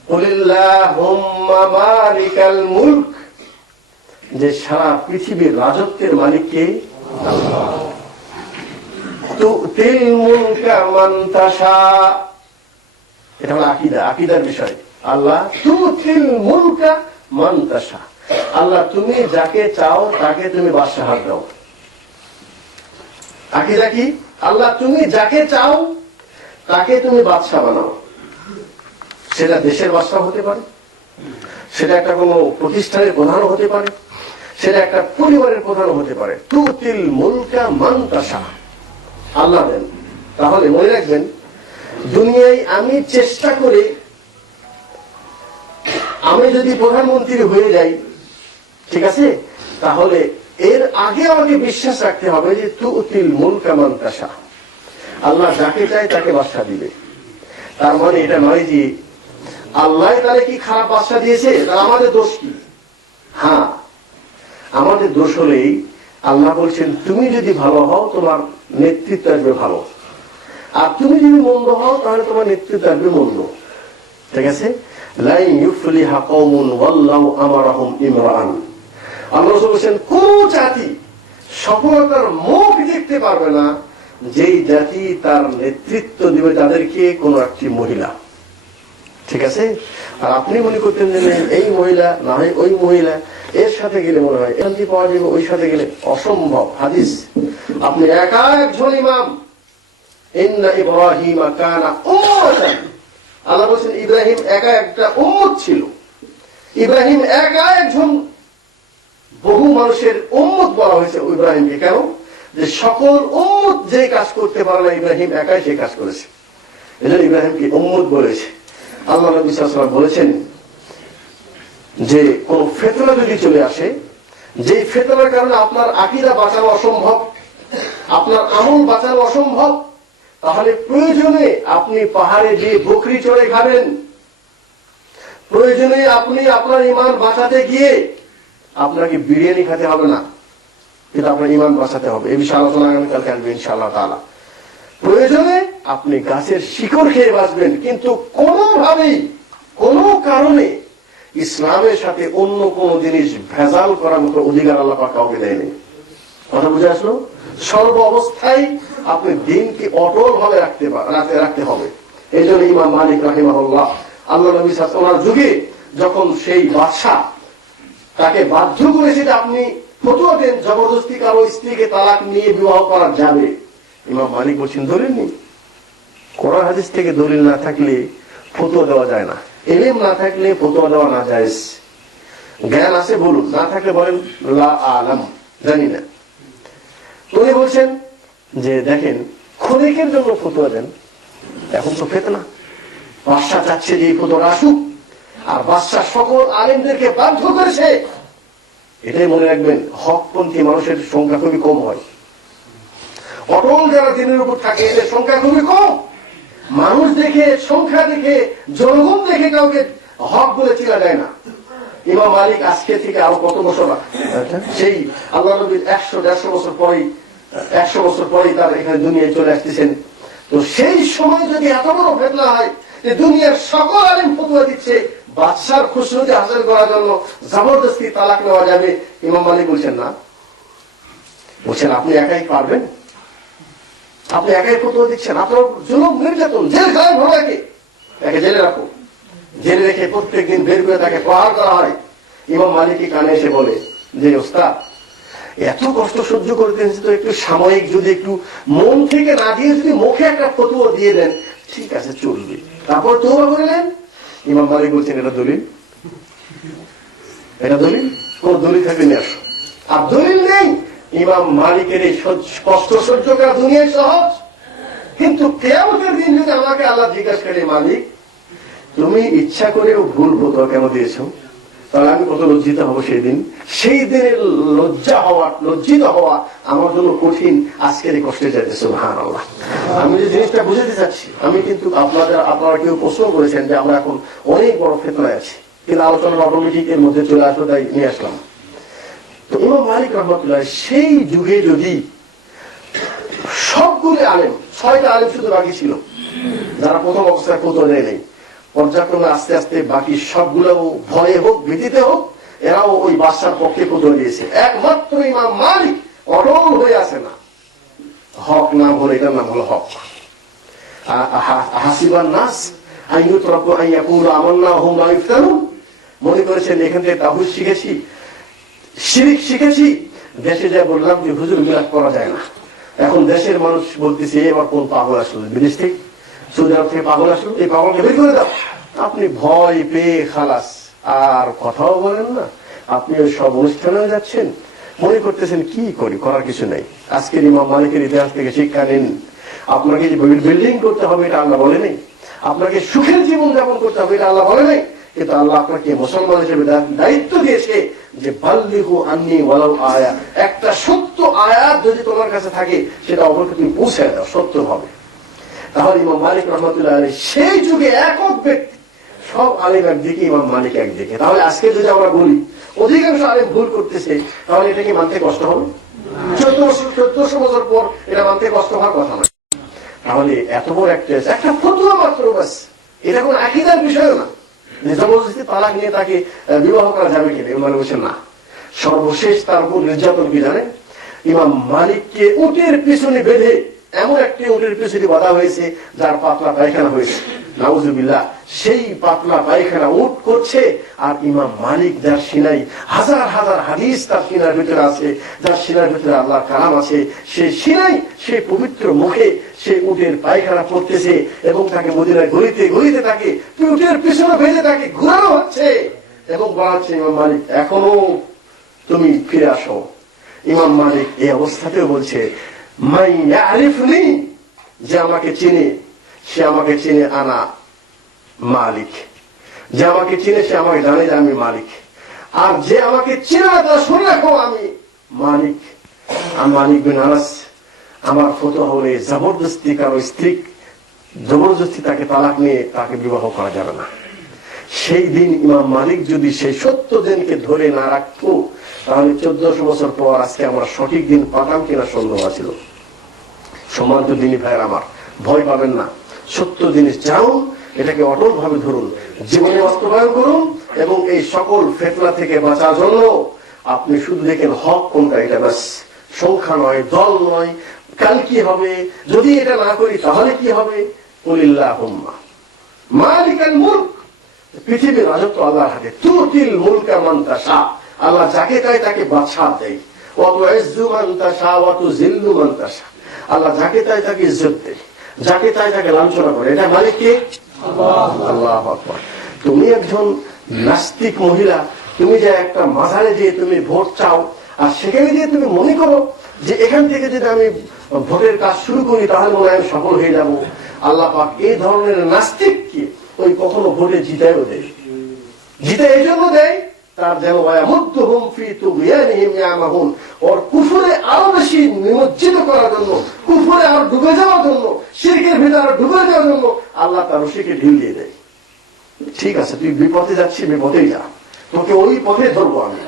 কুলিল্লাহুম্মা মালিকাল মুলক, যে সারা পৃথিবীর রাজত্বের মালিক কে? আল্লাহ। তুতিল মুলকা মান তাশা, এটা হলো আকীদা, আকীদার বিষয়। আল্লাহ তুতিল মুলকা মান তাশা, আল্লাহ তুমি যাকে চাও তাকে তুমি বাদশাহত দাও। আকীদা কি? আল্লাহ তুমি যাকে চাও তাকে তুমি বাদশা বানাও। সেটা দেশের বাদশা হতে পারে, সেটা একটা কোনো প্রতিষ্ঠানের প্রধানও হতে পারে, সেটা একটা পরিবারের প্রধানও হতে পারে। তুতিল মুলকা মান তাশা, আল্লাহ দেন। তাহলে মনে রাখবেন, দুনিয়ায় আমি চেষ্টা করে আমি যদি প্রধানমন্ত্রী হয়ে যাই, ঠিক আছে, তাহলে এর আগে আমাকে বিশ্বাস রাখতে হবে যে তুতিল মুলকা মান তাশা, আল্লাহ যাকে চায় তাকে বাদশা দিবে। তার মানে এটা নয় যে আল্লাহ তাহলে কি খারাপ বাদশা দিয়েছে, তার আমাদের দোষ কি? হ্যাঁ, আমাদের দোষ হলেই আল্লাহ বলছেন তুমি যদি ভালো হও তোমার নেতৃত্ব আসবে ভালো, আর তুমি যদি মন্দ হও তাহলে তোমার নেতৃত্ব আসবে মন্দ। ঠিক আছে? লা ইউফলিহা কওমুন ওয়াল্লাহু আমারাহুম ইমরান। আল্লাহ বলেছেন কোন জাতি সফলতার মুখ দেখতে পারবে না যেই জাতি তার নেতৃত্ব দিবে তাদেরকে কোন একটি মহিলা। ঠিক আছে? আর আপনি মনে করতেন যে এই মহিলা না হয় ওই মহিলা, এর সাথে গেলে মনে হয় শান্তি পাওয়া যাবে, ওই সাথে গেলে অসম্ভব। হাদিস, আপনি একা একজন ইমাম, ইন্না ইব্রাহিমা কানা উম্মাতান, আল্লাহ বলেছেন ইব্রাহিম একা একটা উম্মত ছিল। ইব্রাহিম একা একজন, বহু মানুষের উম্মত বলা হয়েছে ইব্রাহিমকে। কেন? যে সকল উম্মত যে কাজ করতে পারে না, ইব্রাহিম একাই সেই কাজ করেছে, এজন্য ইব্রাহিমকে উম্মত বলেছে। আল্লাহ নবী সাল্লাল্লাহু আলাইহি ওয়াসাল্লাম বলেছেন যে কোন ফিতনা যদি চলে আসে, যে ফিতনার কারণে আপনার আকীদা বাঁচানো অসম্ভব, আপনার আমল বাঁচানো অসম্ভব, তাহলে প্রয়োজনে আপনি পাহাড়ে গিয়ে বকরি চড়ে খাবেন, প্রয়োজনে আপনি আপনার ঈমান বাঁচাতে গিয়ে আপনাকে বিরিয়ানি খেতে হবে না, কিন্তু আপনার ঈমান বাঁচাতে হবে। এই বিষয়ে আলোচনা আগামীকালকে আসবে ইনশাআল্লাহ তাআলা। প্রয়োজনে আপনি গাছের শিকড় খেয়ে বাঁচবেন, কিন্তু কোনোভাবেই কোনো কারণে ইসলামের সাথে অন্য কোন জিনিস ভেজাল করার মতো অধিকার আল্লাহ পাক কাউকে দেয়নি। কথা বুঝে আসলো? সর্ব অবস্থায় আপনি দিনকে অটল ভাবে রাখতে হবে। এই জন্য ইমাম মালিক রাহিমাহুল্লাহ, আল্লাহ নবী সাল্লাল্লাহু আলাইহি ওয়াসাল্লাম যুগে যখন সেই বাদশা তাকে বাধ্য করেছে যে আপনি ফতোয়া দেন জবরদস্তি কারো স্ত্রীকে তালাক নিয়ে বিবাহ করা যাবে। ইমাম মালিক বলছেন দলিল নেই, কোরআন হাদিস থেকে দলিল না থাকলে ফতোয়া দেওয়া যায় না, ইলম না থাকলে ফতোয়া দেওয়া না জায়েজ। জ্ঞান আছে বলুন, না থাকলে বলেন লা আলাম, জানি না। উনি বলছেন যে দেখেন খনিকের জন্য ফতোয়া দেন, এখন তো ফেতনা, বাদশা চাচ্ছে যে এই ফতোয়া আসুক, আর বাদশা সকল আলেমদেরকে বাধ্য করেছে। এটাই মনে রাখবেন, হকপন্থী মানুষের সংখ্যা খুবই কম হয়, অটল যারা দিনের উপর থাকে এদের সংখ্যা খুবই কম। মানুষ দেখে, সংখ্যা দেখে, জনগণ দেখে কাউকে হক বলে চেনা যায় না। ইমাম মালিক আজকে থেকে আরো কত বছর, সেই আল্লাহ নবীর 100-150 বছর পরেই, 100 বছর পরেই তার এখানে দুনিয়ায় চলে আসতেছেন। তো সেই সময় যদি এত বড় ফেতনা হয় যে দুনিয়ার সকল আলেম ফতোয়া দিচ্ছে বাদশার খুশনুদি হাসিল করার জন্য জবরদস্তি তালাক নেওয়া যাবে, ইমাম মালিক বলছেন না। বলছেন আপনি একাই পারবেন, আপনি একাই ফতোয়া দিচ্ছেন, আপনার জুলুম নির্যাতন, জেল খায় ভোলাকে, একে জেলে রাখো, জেলে রেখে প্রত্যেকদিন বের করে তাকে প্রহার করা হয়। ইমাম মালিকই কানে এসে বলে যে ওস্তাদ এত কষ্ট সহ্য করতেন, তো একটু সাময়িক যদি একটু মন থেকে না দিয়ে যদি মুখে একটা ফতোয়া দিয়ে দেন ঠিক আছে চলবে, তারপর তওবা করলেন। ইমাম মালিক বলছেন এটা দলিল, এটা দলিল, কোন দলিল থাকবে নিয়ে আসো। আর দলিল নেই। ইমাম মালিকের এই কষ্ট সহ্য করা দুনিয়ায় সহজ, কিন্তু কিয়ামতের দিন যদি আমাকে আল্লাহ জিজ্ঞাসা করে মালিক তুমি ইচ্ছা করেও ভুল ফতোয়া কেন দিয়েছো, তাহলে আমি কত লজ্জিত হব সেই দিন। সেই দিনের লজ্জিত হওয়া আমার জন্য কঠিন, আজকের এই কষ্টে যাইতে সুবহানাল্লাহ। আমি যে জিনিসটা বুঝাতে চাচ্ছি, আমি কিন্তু আপনারা কেউ প্রশ্ন করেছেন যে আমরা এখন অনেক বড় ফেতনায় আছি, কিন্তু আলোচনার অটোমেটিক এর মধ্যে চলে আসলো, তাই নিয়ে আসলাম। তো ইমাম মালিক রাহমাতুল্লাহ সেই যুগে যদি সবগুলো আলেম, 6টা আলেম শুধু বাকি ছিল যারা প্রথম অবস্থায় ফতোয়া দেয় নাই, পর্যায়ক্রমে আস্তে আস্তে বাকি সবগুলো ভয়ে হোক ভীতিতে হোক এরাও ওই বাদশার পক্ষে ফতোয়া দিয়েছে। একমাত্র ইমাম মালিক অটল হয়ে আছে না, হক নাম হলো, এটার নাম হলো হক। হাসিবান নাস আইয়ুতরাকু আইয়াকুলু আমান্না ওয়া হুম লা ইফতানুন, মনে করেছেন এখান থেকে তাওহীদ শিখেছি, শিরক শিখেছি, দেশে যা বললাম যে হুজুর মিলাদ করা যায় না। এখন দেশের মানুষ বলতেছে এবার কোন পাগল আসলো বিদেশ থেকে, সৌদি আরব থেকে পাগল আসলো, এই পাগলকে বের করে দাও। আপনি ভয় পেয়ে খালাস, আর কথাও বলেন না, আপনি ওই সব অনুষ্ঠানেও যাচ্ছেন, মনে করতেছেন কি করি, করার কিছু নেই। আজকের ইমাম মালিকের ইতিহাস থেকে শিক্ষা নিন। আপনাকে যে বিল্ডিং করতে হবে এটা আল্লাহ বলে নেই, আপনাকে সুখের জীবন যাপন করতে হবে এটা আল্লাহ বলে নেই, কিন্তু আল্লাহ আপনাকে মুসলমান হিসেবে দায়িত্ব দিয়েছে যে বাল্লিগু আন্নী ওয়ালাউ আয়া, একটা সত্য আয়াত যদি তোমার কাছে থাকে সেটা অপরকে তুমি পৌঁছে দাও সত্য ভাবে। তাহলে ইমাম মালিক রাহমাতুল্লাহ আলাইহি সেই যুগে একক ব্যক্তি, সব আলেম একদিকে, ইমাম মালিক একদিকে। তাহলে আজকে যদি আমরা বলি অধিকাংশ আলেম ভুল করতেছে, তাহলে এটা কি মানতে কষ্ট হবে? 1400 বছর পর এটা মানতে কষ্ট হওয়ার কথা নয়। তাহলে এত বড় একটা ফতোয়া মাত্র, বাস, এটা কোন আকীদার বিষয় না। জবরদস্তি তালাক নিয়ে তাকে বিবাহ করা যাবে কিনা, মানে বলছেন না। সর্বশেষ তার উপর নির্যাতন কি জানেন? ইমাম মালিককে উটের পিছনে বেঁধে, এমন একটি উটের পিছনে বাঁধা হয়েছে যার পাতলা পায়খানা হয়েছে, নাউজুবিল্লাহ। সেই পাতলা পায়খানা উট করছে, আর ইমাম মালিক যার সিনাই হাজার হাজার হাদিস তার সিনার ভিতরে আছে, যার সিনার ভিতরে আল্লাহর কালাম আছে, সেই সিনাই, সেই পবিত্র মুখে সেই উটের পায়খানা পড়তেছে, এবং তাকে মদিনায় গলিতে গলিতে তাকে উটের পিছনে ভেজে তাকে ঘুরানো হচ্ছে, এবং বলা হচ্ছে ইমাম মালিক এখনো তুমি ফিরে আসো। ইমাম মালিক এই অবস্থাতেও বলছে মান ইয়ারিফনি, যে আমাকে চিনে সে আমাকে চিনে আনা মালিক, যে আমাকে চিনে সে আমাকে জানে যে আমি মালিক, আর যে আমাকে চিনে না তা শুনে রাখো আমি মালিক। আমি মালিক বিন আনাস। আমার ফতোয়া হলে জবরদস্তি কারো স্ত্রী, জবরদস্তি তাকে তালাক নিয়ে তাকে বিবাহ করা যাবে না। সেই দিন ইমাম মালিক যদি সেই সত্য দিনকে ধরে না রাখতো, তাহলে 1400 বছর পর আজকে আমরা সঠিক দিন পাতাম কিনা সন্দেহ ছিল। সম্মানিত দিনী ভাইয়ের আমার, ভয় পাবেন না, সত্য জিনিস জানুন, এটাকে অটল ভাবে ধরুন, জীবনে বাস্তবায়ন করুন, এবং এই সকল ফিতনা থেকে বাঁচার জন্য আপনি শুধু দেখেন হক কোনটা, এটা ব্যাস, সংখ্যা নয়, দল নয়, কাল কি হবে, যদি এটা না করি তাহলে কি হবে। কুলিল্লাহুম্মা মালিকাল মুলক, পৃথিবীর রাজত্ব আল্লাহর হাতে, তুতিল মুলকা মান তাশা, আল্লাহ যাকে চায় তাকে বাদশাহ দেয়। আল্লাহ যাকে চায় তাকে ইজ্জত দেয়, যাকে চায় তাকে লাঞ্ছনা করে। এটা মালিক কে? আল্লাহু আকবার। তুমি একজন নাস্তিক মহিলা, তুমি যে একটা মাজারে যে তুমি ভোট চাও, আর সেখানে গিয়ে তুমি মনে করো যে এখান থেকে যদি আমি ভোটের কাজ শুরু করি তাহলে মনে হয় সফল হয়ে যাব। আল্লাহ পাক এই ধরনের নাস্তিককে ওই কখনো ভোটে জিতায়ও দেয়। জিতে এই জন্য দেয় তার যেন ওর কুফরে আরো বেশি নিমজ্জিত করার জন্য, কুফরে আরো ডুবে যাওয়ার জন্য, শিরকের ভিতরে আরো ডুবে যাওয়ার জন্য আল্লাহ তার রশিকে ঢিল দিয়ে দেয়। ঠিক আছে, তুই বিপদে যাচ্ছি, বিপদেই যা, তোকে ওই পথে ধরবো আমি।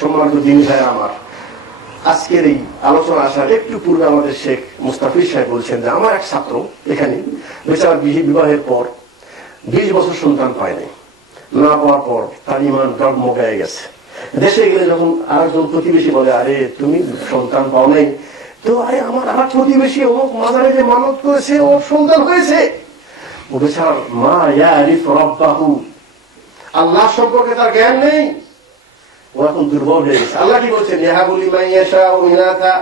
সম্মানিত দিন ভাই আমার, আজকের এই আলোচনা আসার একটু পূর্বে আমাদের শেখ মুস্তাফিজ সাহেব বলছেন যে আমার এক ছাত্র এখানে বেচারা বিবাহের পর 20 বছর সন্তান পায় নাই, না পাওয়ার পর তার ইমান ডগমগায়ে গেছে। দেশে গেলে যখন আরেকজন প্রতিবেশী বলে আরে তুমি সন্তান পাও নাই, তো আরে আমার আর প্রতিবেশী অমুক মাজারে যে মানত করেছে ওর সন্তান হয়েছে। ও বেচার মা ইয়ারিফ রাব্বাহু, আল্লাহ সম্পর্কে তার জ্ঞান নেই, ও এখন দুর্বল হয়ে গেছে। আল্লাহ কি বলছেন? ইয়াহাবু লিমান ইয়াশাউ ইনাথা,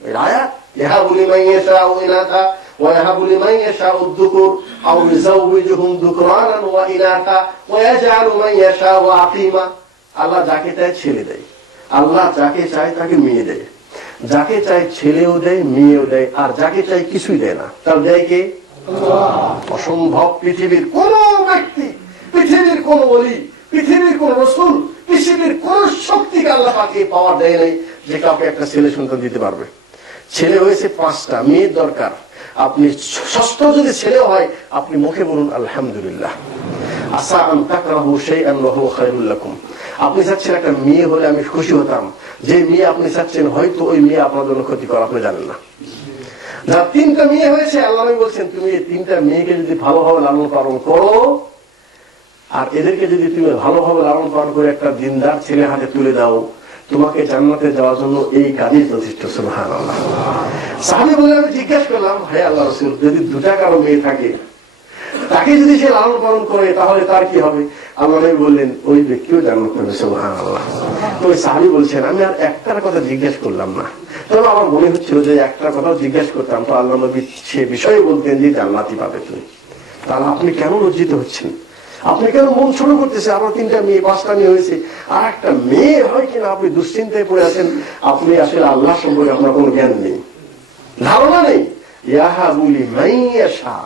এর আয়াত, ইয়াহাবু লিমান ইয়াশাউ ইনাথা ওয়া ইয়াহাবু লিমান ইয়াশাউ যুকুর আও ইউযাওয়িজুহুম যুকরানান ওয়া ইনাথা ওয়া ইয়াজআলু মান ইয়াশাউ আকিমা। আল্লাহ যাকে চায় ছেলে দেয়, আল্লাহ যাকে চায় তাকে মেয়ে দেয়, যাকে চায় ছেলেও দেয় মেয়েও দেয়, আর যাকে চায় কিছুই দেয় না। তার দেয় কে? আল্লাহ। অসম্ভব পৃথিবীর কোন ব্যক্তি, পৃথিবীর কোন ওলি, পৃথিবীর কোন রাসূল, পৃথিবীর কোন শক্তিকে আল্লাহ পাকে পাওয়ার দেয় নাই যে কাউকে একটা ছেলে সন্তান দিতে পারবে। ছেলে হয়েছে 5টা, মেয়ের দরকার। আপনি 6ষ্ঠ যদি ছেলে হয় আপনি মুখে বলুন আলহামদুলিল্লাহ। আসা আন তাকরাহু শাইআন ওয়া হুয়া খায়রুল লাকুম। আপনি চাচ্ছেন একটা মেয়ে হলে আমি খুশি হতাম, যে মেয়ে আপনি চাচ্ছেন হয়তো ওই মেয়ে আপনার জন্য ক্ষতিকর, আপনি জানেন না। যার 3টা মেয়ে হয়েছে আল্লাহ নবী বলছেন তুমি এই 3টা মেয়েকে যদি ভালোভাবে লালন পালন করো, আর এদেরকে যদি তুমি ভালোভাবে লালন পালন করে একটা দিনদার ছেলে হাতে তুলে দাও, তোমাকে জান্নাতে যাওয়ার জন্য এই কাজই যথেষ্ট। সুবহানাল্লাহ। সাহাবী বলে আমি জিজ্ঞাসা করলাম, হে আল্লাহ রাসূল, যদি 2টা কারো মেয়ে থাকে তাকে যদি সে লালন পালন করে তাহলে তার কি হবে? আল্লাহ নবী বললেন ওই ব্যক্তিও জান্নাত পাবে। সুবহানাল্লাহ। তো ওই সাহাবী বলছেন আমি আর একটার কথা জিজ্ঞাসা করলাম না, তবে আমার মনে হচ্ছিল যে একটা কথাও জিজ্ঞাসা করতাম তো আল্লাহ নবী সে বিষয়ে বলতেন যে জান্নাতই পাবে তুমি। তাহলে আপনি কেন লজ্জিত হচ্ছেন? আপনি কেন মন ছোট করতেছে? আমার 3টা মেয়ে 5টা মেয়ে হয়েছে, আর একটা মেয়ে হয় কিনা আপনি দুশ্চিন্তায় পড়ে আছেন। আপনি আসলে আল্লাহ সম্পর্কে আপনার কোনো জ্ঞান নেই, ধারণা নেই। ইয়াহাবু লিমান ইয়াশা,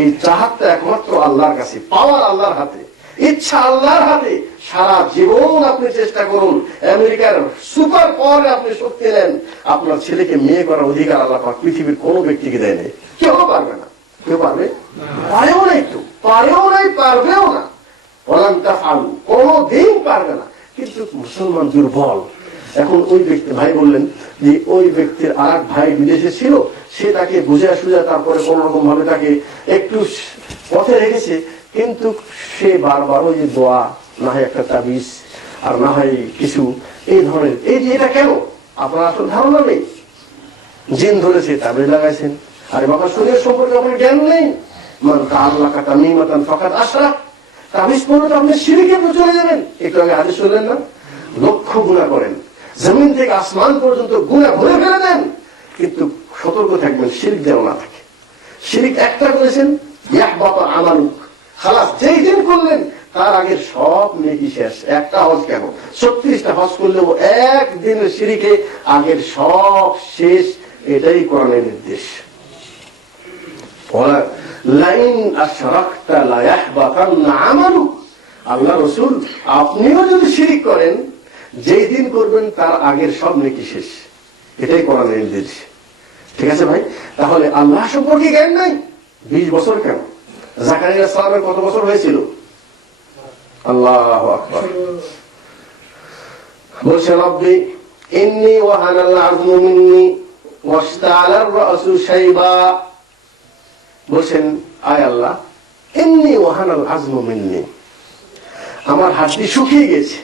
এই চাহাতটা একমাত্র আল্লাহর কাছে, পাওয়ার আল্লাহর হাতে, ইচ্ছা আল্লাহর হাতে। সারা জীবন আপনি চেষ্টা করুন, আমেরিকার সুপার পাওয়ারে আপনি শক্তি নেন, আপনার ছেলেকে মেয়ে করার অধিকার আল্লাহ পাক পৃথিবীর কোনো ব্যক্তিকে দেয় নাই। কেউ পারবে না, কেউ পারবে পারেও নাই, তো পারেও নাই, পারবেও না। ওয়ালান তাফআলু, কোনদিন পারবে না। কিন্তু মুসলমান দুর্বল। এখন ওই ব্যক্তি ভাই বললেন যে ওই ব্যক্তির আরেক ভাই বিদেশে ছিল, সে তাকে বুঝা সুঝা তারপরে কোন রকম ভাবে তাকে একটু পথে রেখেছে, কিন্তু সে বারবার ওই যে দোয়া, না হয় একটা তাবিজ, আর না হয় কিছু এই ধরনের। এই যে এটা কেন আপনার আসল ধারণা নেই, জিন ধরেছে তাবিজ লাগাইছেন। আরে বাবা, শরীর সম্পর্কে আপনার জ্ঞান নেই। মান তাআল্লাকা তামিমাতান ফাকাদ আশরাক, তাবিজ পড়লে তো আপনি শিরকে চলে যাবেন। একটু আগে হাদিস শুনলেন না, লক্ষ গুনাহ করেন, জমিন থেকে আসমান পর্যন্ত গুনাহ ভরে ফেলে দেন, কিন্তু সতর্ক থাকবেন শিরক যেন না থাকে। শিরক একটা করেছেন, ইয়াহবাতু আমালুক, খালাস, যেই দিন করলেন তার আগের সব নেকি শেষ। একটা হজ কেন, 36টা হজ করলেও একদিনের শিরকে আগের সব শেষ। এটাই কোরআনের নির্দেশ। আল্লাহ রসুল আপনিও যদি শিরিক করেন, যেই দিন করবেন তার আগের সব নেকি শেষ। এটাই কোরআনের নির্দেশ। ঠিক আছে ভাই? তাহলে আল্লাহ সম্পর্কে জ্ঞান নাই। 20 বছর কেন? জাকারিয়া সালামের কত বছর হয়েছিল? আল্লাহু আকবার। বলছেন রব্বি ইন্নী ওয়াহানাল আযমু মিন্নী ওয়াশতাআলার রাসু শাইবা। বলছেন আয় আল্লাহ, ইন্নী ওয়াহানাল আযমু মিন্নী, আমার হাড়টি শুকিয়ে গেছে।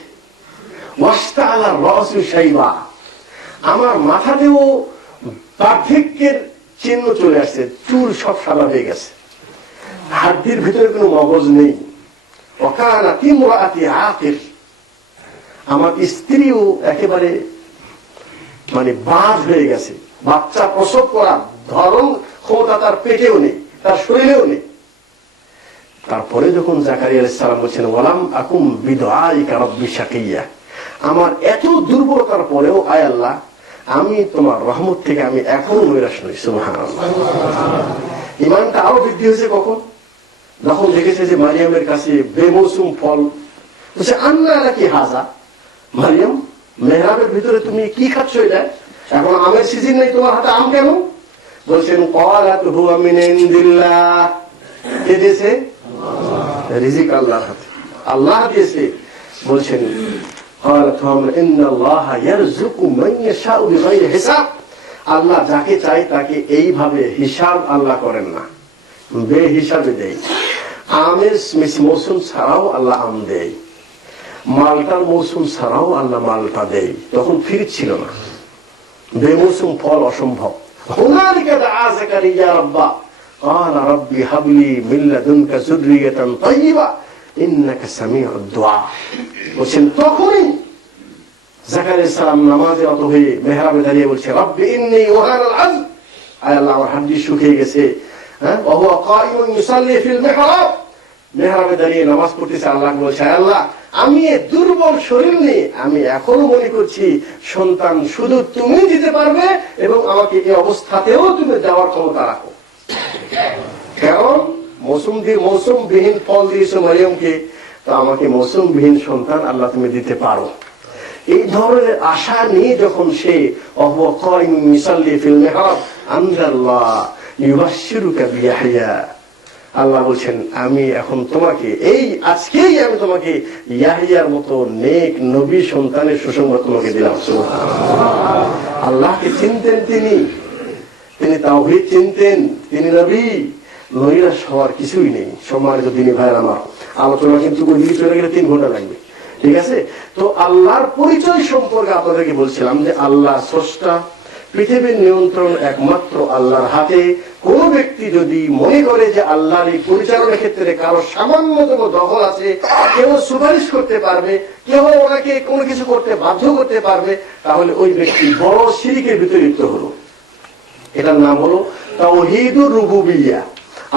ওয়াশতাআলার রাসু শাইবা, আমার মাথাতেও বার্ধক্যের চিহ্ন চলে আসছে, চুল সব সাদা হয়ে গেছে, হাড়টির ভিতরে কোনো মগজ নেই। ওয়াকানাত ইমরাআতি আকির, আমার স্ত্রীও একেবারে মানে বাজ হয়ে গেছে, বাচ্চা প্রসব করার ধরন ক্ষমতা তার পেটেও নেই, তার শরীরেও নেই। তারপরে যখন জাকারিয়া আলাইহিস সালাম বলছেন ওয়ালাম আকুম বিদুআইকা রাব্বি শাকিয়্যা, আমার এত দুর্বলতার পরেও আয় আল্লাহ আমি তোমার রহমত থেকে আমি এখনো নৈরাশ নই। সুবহানাল্লাহ। ঈমানটা আরো বৃদ্ধি হয়েছে কখন? যখন দেখেছে যে মারিয়ামের কাছে বেমৌসুম ফল, বলছে আন্না লাকি হাযা, মারিয়াম মেহরাবের ভিতরে তুমি কি খাচ্ছ এটা? এখন আমের সিজন নেই, তোমার হাতে আম কেন? বলছেন ক্বালাত হুয়া মিন ইনদিল্লাহ, কে দিয়েছে? রিজিক আল্লাহর হাতে, আল্লাহ দিয়েছে। বলছেন ক্বালাত হুয়া মিন ইন্নাল্লাহা ইয়ারযুকু মান ইয়াশাউ বিগাইরি হিসাব, আল্লাহ যাকে চায় তাকে এইভাবে হিসাব আল্লাহ করেন না, বেহিসাবে দেয়। আমের মৌসুম ছাড়াও আল্লাহ আম দেয়, মালটার মৌসুম ছাড়াও আল্লাহ মালটা দেয়। তখন ফিরিজ ছিল না, বেমৌসুম ফল অসম্ভব। হুনালিকা দাআ যাকারিয়া রাব্বা ক্বালা রাব্বি হাবলি মিন লাদুনকা যুররিয়াতান তাইয়্যিবা ইন্নাকা সামিউদ দুআ। বলছেন তখনই জাকারিয়া সালাম নামাজে অত হয়ে মেহরাবে দাঁড়িয়ে বলছে রব্বি ইন্নী ওয়াহানাল আযম, আয় আল্লাহ আমার হাড্ডি শুকিয়ে গেছে। ওয়া হুয়া কায়িমুন ইউসাল্লি ফিল মিহরাব, মেহরাবে দাঁড়িয়ে নামাজ পড়তেছে। আল্লাহ বলছে আল্লাহ আমি এই দুর্বল শরীর নিয়ে আমি এখনো মনে করছি সন্তান শুধু তুমি দিতে পারবে এবং আমাকে এই অবস্থাতেও তুমি দেওয়ার ক্ষমতা রাখো। কারণ মৌসুমবিহীন ফল দিয়েছো মারিয়ামকে, তো আমাকে মৌসুমবিহীন সন্তান আল্লাহ তুমি দিতে পারো। এই ধরনের আশা নিয়ে যখন সে ওয়া কায়িমুন ইউসাল্লি ফিল মিহরাব আনজাল্লাহ ইউবাশশিরুকা বিয়াহইয়া, আল্লাহ বলছেন আমি এখন তোমাকে এই আজকেই আমি তোমাকে ইয়াহিয়ার মতো নেক নবী সন্তানের সুসংবাদ তোমাকে দিলাম। সুবহানাল্লাহ। আল্লাহকে চিনতেন তিনি তাওহীদ চিনতেন, তিনি নবী, নৈরাশ হওয়ার কিছুই নেই। সম্মানিত দিনী ভাইয়ের আমার, আলোচনা কিন্তু ওই দিকে চলে গেলে 3 ঘন্টা লাগবে, ঠিক আছে? তো আল্লাহর পরিচয় সম্পর্কে আপনাদেরকে বলছিলাম যে আল্লাহ স্রষ্টা, পৃথিবীর নিয়ন্ত্রণ একমাত্র আল্লাহর হাতে। কোন ব্যক্তি যদি মনে করে যে আল্লাহর এই পরিচালনার ক্ষেত্রে কারো সামান্যতম দখল আছে, কেউ সুপারিশ করতে পারবে, কেউ ওনাকে কোনো কিছু করতে বাধ্য করতে পারবে, তাহলে ওই ব্যক্তি বড় শিরকের ভিতরে লিপ্ত হলো। এটার নাম হলো তাওহীদুর রুবুবিয়্যাহ,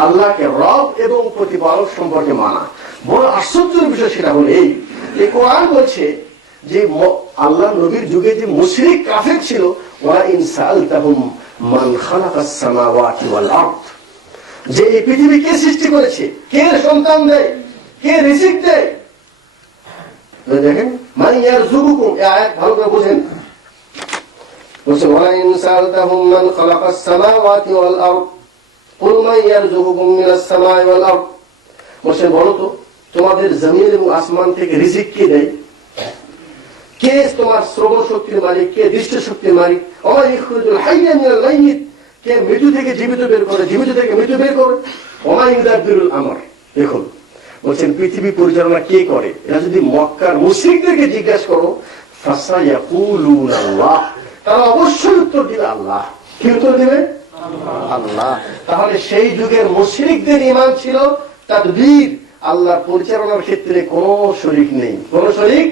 আল্লাহকে রব এবং প্রতিপালক সম্পর্কে মানা। বড় আশ্চর্যের বিষয় সেটা হলো এই কোরআন বলছে যে আল্লাহ নবীর যুগে যে মুশরিক কাফের ছিল, ওয়া ইন সাআলতাহুম মান খালাকাস সামাওয়াতি ওয়াল আরদ, যে এই পৃথিবী কে সৃষ্টি করেছে, কে সন্তান দেয়, কে রিজিক দেয়। দেখেন মান ইয়ারযুকুকুম, এই আয়াত ভালো করে বুঝেন। বলছে ওয়া ইন সাআলতাহুম মান খালাকাস সামাওয়াতি ওয়াল আরদ কুল মান ইয়ারযুকুকুম মিনাস সামাই ওয়াল আরদ, বলছে বলো তো তোমাদের জমিন এবং আসমান থেকে রিজিক কে দেয়, কে তোমার শ্রবণ শক্তির মালিক, কে দৃষ্টি শক্তির মালিক, ওয়া ইখরাজুল হাইয়্যা মিনাল মাইয়িত, কে মৃত থেকে জীবিত বের করে, জীবিত থেকে মৃত বের করে, ওয়া ইউদাব্বিরুল আমর। দেখুন বলছেন পৃথিবী পরিচালনা কে করে। এটা যদি মক্কার মুশরিকদেরকে জিজ্ঞাসা করো ফাসায়াকুলুনা আল্লাহ, তারা অবশ্যই উত্তর দিবে আল্লাহ। কি উত্তর দিবে? আল্লাহ। তাহলে সেই যুগের মুশরিকদের ঈমান ছিল তাদবীর, আল্লাহর পরিচালনার ক্ষেত্রে কোনো শরীক নেই, কোনো শরীক।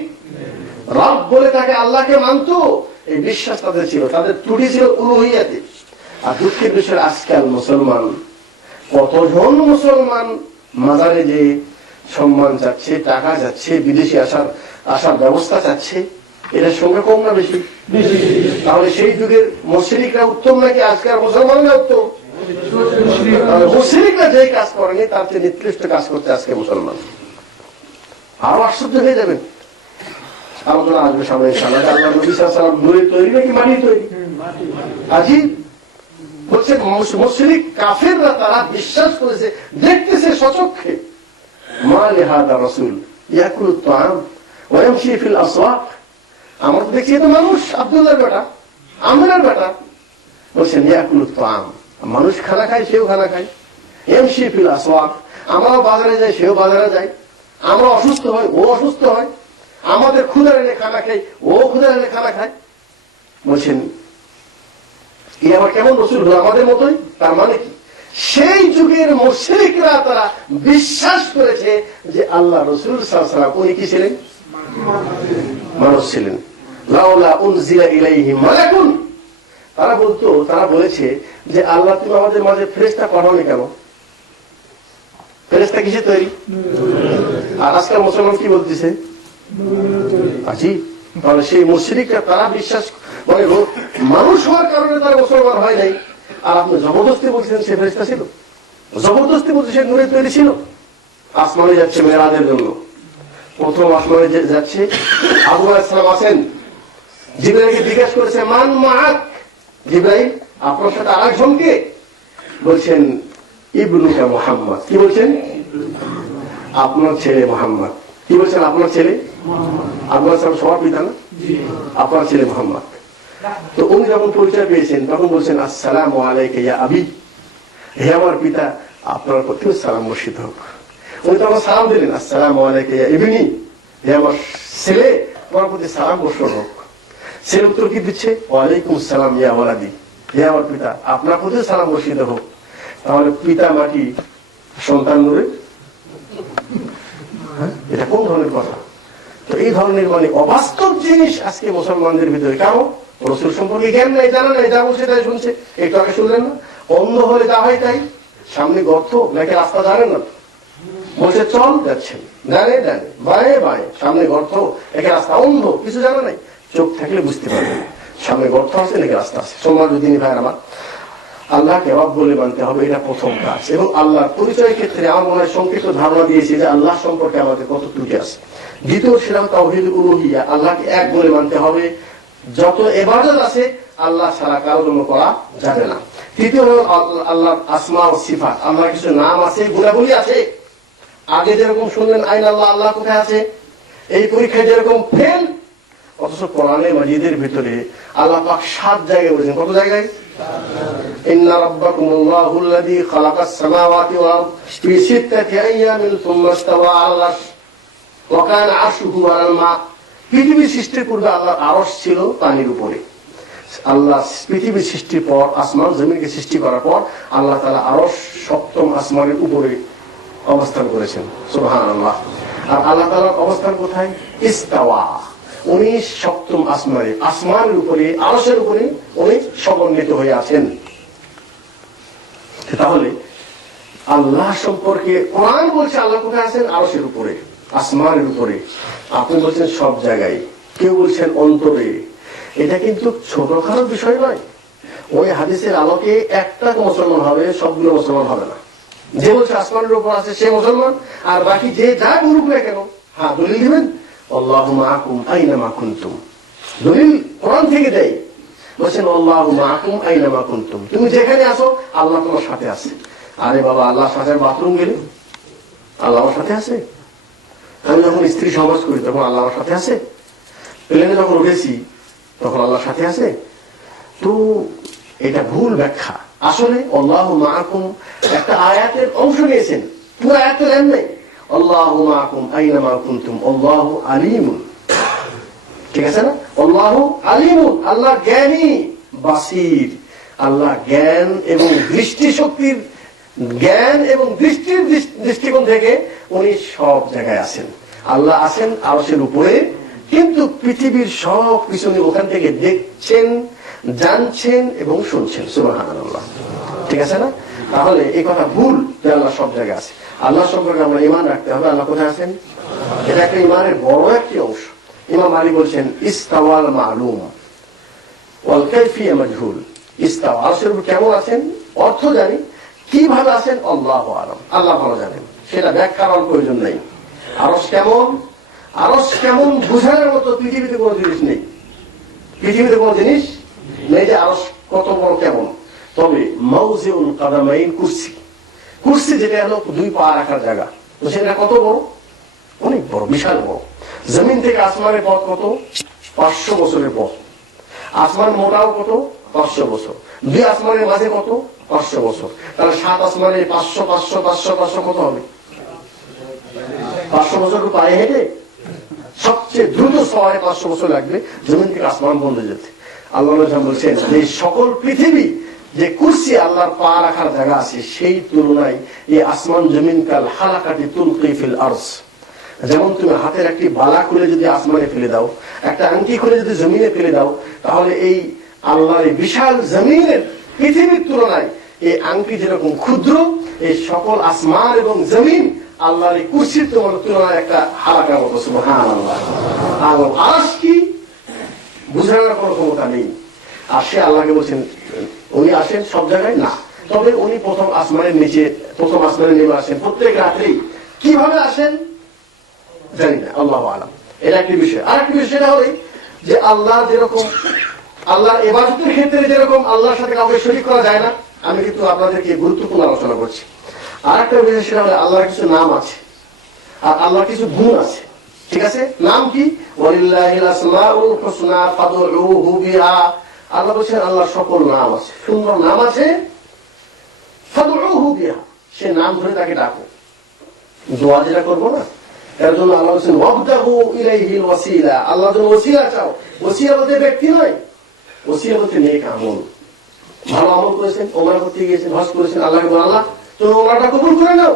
রব বলে তাকে আল্লাহকে মানত, এই বিশ্বাস তাদের ছিল। তাদের ত্রুটি ছিল উলুহিয়াতে। আর দুঃখের বিষয় আজকাল মুসলমান, কতজন মুসলমান মাজারে যে সম্মান চাচ্ছে, টাকা যাচ্ছে, বিদেশি আসার ব্যবস্থা চাচ্ছে, এটার সংখ্যা কম না বেশি? তাহলে সেই যুগের মুশরিকরা উত্তম নাকি আজকাল মুসলমানরা উত্তম? মুশরিকরা যে কাজ করেনি তার চেয়ে নিকৃষ্ট কাজ করতে আজকে মুসলমান। আরো আশ্চর্য হয়ে যাবেন, আলোচনা আসবে সামনে ইনশাআল্লাহ। আল্লাহ নবী সাল্লাল্লাহু আলাইহি ওয়াসাল্লাম নূরের তৈরি নাকি মাটির তৈরি? আজীব। বলছে মুশরিক কাফেররা তারা বিশ্বাস করেছে, দেখতেছে সচক্ষে, মা লিহাদা রাসূল ইয়াকুলুত তাআম ওয়া ইয়ামশি ফিল আসওয়াক, আমরা তো দেখছি তো মানুষ, আব্দুল্লাহর বেটা, আমিনার বেটা। বলছেন ইয়াকুলুত তাআম, মানুষ খানা খায়, সেও খানা খায়। ইয়ামশি ফিল আসওয়াক, আমরাও বাজারে যাই, সেও বাজারে যায়। আমরা অসুস্থ হয়, ও অসুস্থ হয়। আমাদের ক্ষুধা এনে খানা খাই, ও ক্ষুধা এনে খানা খায়। বলছেন এই আবার কেমন রসুল হলো? আমাদের মতোই। তার মানে কি? সেই যুগের মুশরিকরা তারা বিশ্বাস করেছে যে আল্লাহ রসুল সাল্লাল্লাহু আলাইহি ওয়াসাল্লাম উনি কি ছিলেন? মানুষ ছিলেন। লাউলা উনজিলা ইলাইহি মালাকুন, তারা বলেছে যে আল্লাহ তুমি আমাদের মাঝে ফেরেশতা পাঠাওনি কেন? ফেরেশতা কিসে তৈরি? আর আজকাল মুসলমান কি বলতেছে? আছি। তাহলে সেই মুশরিকরা তারা বিশ্বাস মানে মানুষ হওয়ার কারণে তারা মুসলমান হয় নাই, আর আপনি জবরদস্তি বলছেন সে ফেরেশতা ছিল, জবরদস্তি বলছে সে নূরে তৈরি ছিল। আসমানে যাচ্ছে মেরাজের জন্য, প্রথম আসমানে যাচ্ছে, আবু আলাইহিস সালাম আছেন, জিবরাইলকে জিজ্ঞাসা করেছে মান মাআক, জিবরাইল আপনার সাথে আরেকজন কে? বলছেন ইবনুকা মুহাম্মদ। কি বলছেন? আপনার ছেলে মুহাম্মদ। কি বলছেন? আপনার ছেলে। আবু আলাইহিস সালাম সবার পিতা না? আপনার ছেলে মুহাম্মদ। তো উনি যখন পরিচয় পেয়েছেন তখন বলছেন আসসালামু আলাইকা ইয়া আবি, হে আমার পিতা আপনার প্রতি সালাম বর্ষিত হোক। উনি তখন সালাম দিলেন আসসালামু আলাইকা ইয়া ইবনি, হে আমার ছেলে তোমার প্রতি সালাম বর্ষণ হোক। ছেলে উত্তর কি দিচ্ছে? ওয়ালাইকুম সালাম ইয়া ওয়ালাদি, হে আমার পিতা আপনার প্রতি সালাম বর্ষিত হোক। তাহলে পিতা মাটি সন্তান নূরে, এটা কোন ধরনের কথা? তো এই ধরনের মানে অবাস্তব জিনিস আজকে মুসলমানদের ভিতরে। কারণ রসুল সম্পর্কে জ্ঞান নাই, জানা নাই, যা বলছে তাই শুনছে। একটু আগে শুনলেন না, অন্ধ হলে যা হয় তাই, সামনে গর্ত নাকি রাস্তা জানেন না, বলছে চল যাচ্ছেন, ডানে ডানে বায়ে বায়ে, সামনে গর্ত একে রাস্তা, অন্ধ কিছু জানা নাই। চোখ থাকলে বুঝতে পারবেন সামনে গর্ত আছে নাকি রাস্তা আছে। সোমবার দুদিন ভাই আমার, আল্লাহকে রব বলে মানতে হবে, এটা প্রথম কাজ। এবং আল্লাহর পরিচয়ের ক্ষেত্রে আমার মনে হয় সংক্ষিপ্ত ধারণা দিয়েছি যে আল্লাহ সম্পর্কে আমাদের কত ত্রুটি আছে। দ্বিতীয় সেটা তাওহীদ উলুহিয়া, আল্লাহকে এক বলে মানতে হবে, যত ইবাদত আছে আল্লাহ ছাড়া কারোর জন্য করা যাবে না। তৃতীয় হল আল্লাহর আসমা ও সিফাত, আল্লাহর কিছু নাম আছে, গুণাবলী আছে। আগে যেরকম শুনলেন আইন আল্লাহ, আল্লাহ কোথায় আছে, এই পরীক্ষায় যেরকম ফেল, অথচ কোরআনে মাজিদের ভিতরে আল্লাহ পাক 7 জায়গায় বলেছেন। কত জায়গায়? ইন্না রাব্বাকুমুল্লাহুল্লাযী খালাকাস সামাওয়াতি ওয়াল আরদ ফি 6 আইয়ামিন সুম্মা ইসতাওয়া আলাল আরশ ওয়া কানা আরশুহু আলাল মা। পৃথিবী সৃষ্টির পূর্বে আল্লাহর আরশ ছিল পানির উপরে। আল্লাহ পৃথিবী সৃষ্টির পর, আসমান জমিনকে সৃষ্টি করার পর আল্লাহ তাআলা আরশ 7ম আসমানের উপরে অবস্থান করেছেন। সুবহানাল্লাহ। আর আল্লাহ তাআলার অবস্থান কোথায়? ইস্তাওয়া, উনি 7ম আসমানে, আসমানের উপরে, আরশের উপরে উনি সমন্বিত হয়ে আছেন। তাহলে আল্লাহ সম্পর্কে কোরআন বলছে আল্লাহ কোথায় আছেন? আরশের উপরে, আসমানের উপরে। আপনি বলছেন সব জায়গায়, কেউ বলছেন অন্তরে। এটা কিন্তু ছোটখাটো বিষয় নয়। ওই হাদিসের আলোকে একটা মুসলমান হবে, সবগুলো মুসলমান হবে না। যে বলছে আসমানের উপর আছে সে মুসলমান, আর বাকি যে যা বলুক না কেন, হ্যাঁ দলিল দিবেন আল্লাহু মাআকুম আইনামা কুনতুম, দলিল কোরআন থেকে দেয়। বলছেন আল্লাহু মাআকুম আইনামা কুনতুম, তুমি যেখানে আসো আল্লাহ তোমার সাথে আছে। আরে বাবা, আল্লাহর সাথে বাথরুম গেলে আল্লাহ আমার সাথে আছে? আমি যখন স্ত্রী সমাজ করি তখন আল্লাহ আমার সাথে আছে? প্লেনে যখন উঠেছি তখন আল্লাহর সাথে আছে? তো এটা ভুল ব্যাখ্যা। আসলে আল্লাহু মাআকুম একটা আয়াতের অংশ নিয়েছেন, পুরো আয়াত নেন নাই। আল্লাহু মাআকুম আইনামা কুনতুম আল্লাহু আলিমুন, ঠিক আছে না? আল্লাহু আলিমুন, আল্লাহ জ্ঞানী, বাসীর, আল্লাহ জ্ঞান এবং দৃষ্টি শক্তির, জ্ঞান এবং দৃষ্টির দৃষ্টিকোণ থেকে উনি সব জায়গায় আছেন। আল্লাহ আছেন আরশের উপরে, কিন্তু পৃথিবীর সব কিছু উনি ওখান থেকে দেখছেন, জানছেন এবং শুনছেন। সুবহানাল্লাহ, ঠিক আছে না? তাহলে এই কথা ভুল যে আল্লাহ সব জায়গায় আছে। আল্লাহ সম্পর্কে আমরা ঈমান রাখতে হবে, আল্লাহ কোথায় আছেন। এটা একটা ঈমানের বড় একটি অংশ। ইমাম আলী বলছেন ইস্তাওয়াল মালুম ওয়াল কাইফিয়া মাজহুল। ইস্তাওয়া, আরশের উপর কেমন আছেন অর্থ জানি, কিভাবে আছেন আল্লাহু আলাম, আল্লাহ ভালো জানেন, সেটা ব্যাখ্যার প্রয়োজন নেই। আরশ কেমন, আরশ কেমন বুঝানোর মতো পৃথিবীতে কোনো জিনিস নেই। পৃথিবীতে কোনো জিনিস নেই যে আরশ কত বড় কেমন। তবে মাউজিউল কাদামাইন, কুরসি, কুরসি যেটা হলো 2 পা রাখার জায়গা, তো সেটা কত বড়? অনেক বড়, বিশাল বড়। জমিন থেকে আসমানের পথ কত? 500 বছরের পথ। আসমান মোটাও কত? 500 বছর। 2 আসমানের মাঝে কত? 500 বছর। তাহলে 7 আসমানে 500 500 500 500 কত হবে? 500 বছর পায়ে হেঁটে সবচেয়ে দ্রুত সময় 500 বছর লাগবে জমিন থেকে আসমান পর্যন্ত যেতে। আল্লাহ বলছেন এই সকল পৃথিবী যে কুরসি আল্লাহর পা রাখার জায়গা আছে, সেই তুলনায় এই আসমান জমিন কাল হালাকাতি তুলকি ফিল আরশ, যেমন তুমি হাতের একটি বালা খুলে যদি আসমানে ফেলে দাও, একটা আংটি খুলে যদি জমিনে ফেলে দাও, তাহলে এই আল্লাহর এই বিশাল জমিনের পৃথিবীর তুলনায় এই আংটি যেরকম ক্ষুদ্র, এই সকল আসমান এবং জমিন আল্লাহর এই কুরসির তুলনায় একটা হালাকার মতো। সুবহানাল্লাহ। আর আরশ কি বুঝানোর কোনো ক্ষমতা নেই। আর সে আল্লাহকে বলছেন উনি আসেন সব জায়গায় না, তবে উনি প্রথম আসমানের নিচে, প্রথম আসমানের নেমে আসেন প্রত্যেক রাত্রেই। কিভাবে আসেন জানি না, আল্লাহু আলাম। এটা একটি বিষয়। আর একটি বিষয় সেটা হলো যে আল্লাহ যেরকম আল্লাহর ইবাদতের ক্ষেত্রে যেরকম আল্লাহর সাথে কাউকে শরীক করা যায় না, আমি কিন্তু আপনাদেরকে গুরুত্বপূর্ণ আলোচনা করছি। আর একটা বিষয় সেটা হলো আল্লাহর কিছু নাম আছে আর আল্লাহর কিছু গুণ আছে। ঠিক আছে? নাম কি? ওয়ালিল্লাহিল আসমাউল হুসনা ফাদউহু বিহা। আল্লাহ বলেন আল্লাহর সকল নাম আছে, সুন্দর নাম আছে, ফাদউহু বিহা, সে নাম ধরে তাকে ডাকো। দোয়া যেটা করবো না, এর জন্য আল্লাহ বলেন ওয়াবতাগু ইলাইহিল ওয়াসিলা, আল্লাহর জন্য ওসিলা চাও। ওসিলা বলতে ব্যক্তি নয়, ওসিলা বলতে নেক আমল। ভালো আমল করেছেন, ওমরা করতে গিয়েছেন, হজ করেছেন, আল্লাহকে বলেন আল্লাহ তুমি ওমরাটা কবুল করে নাও।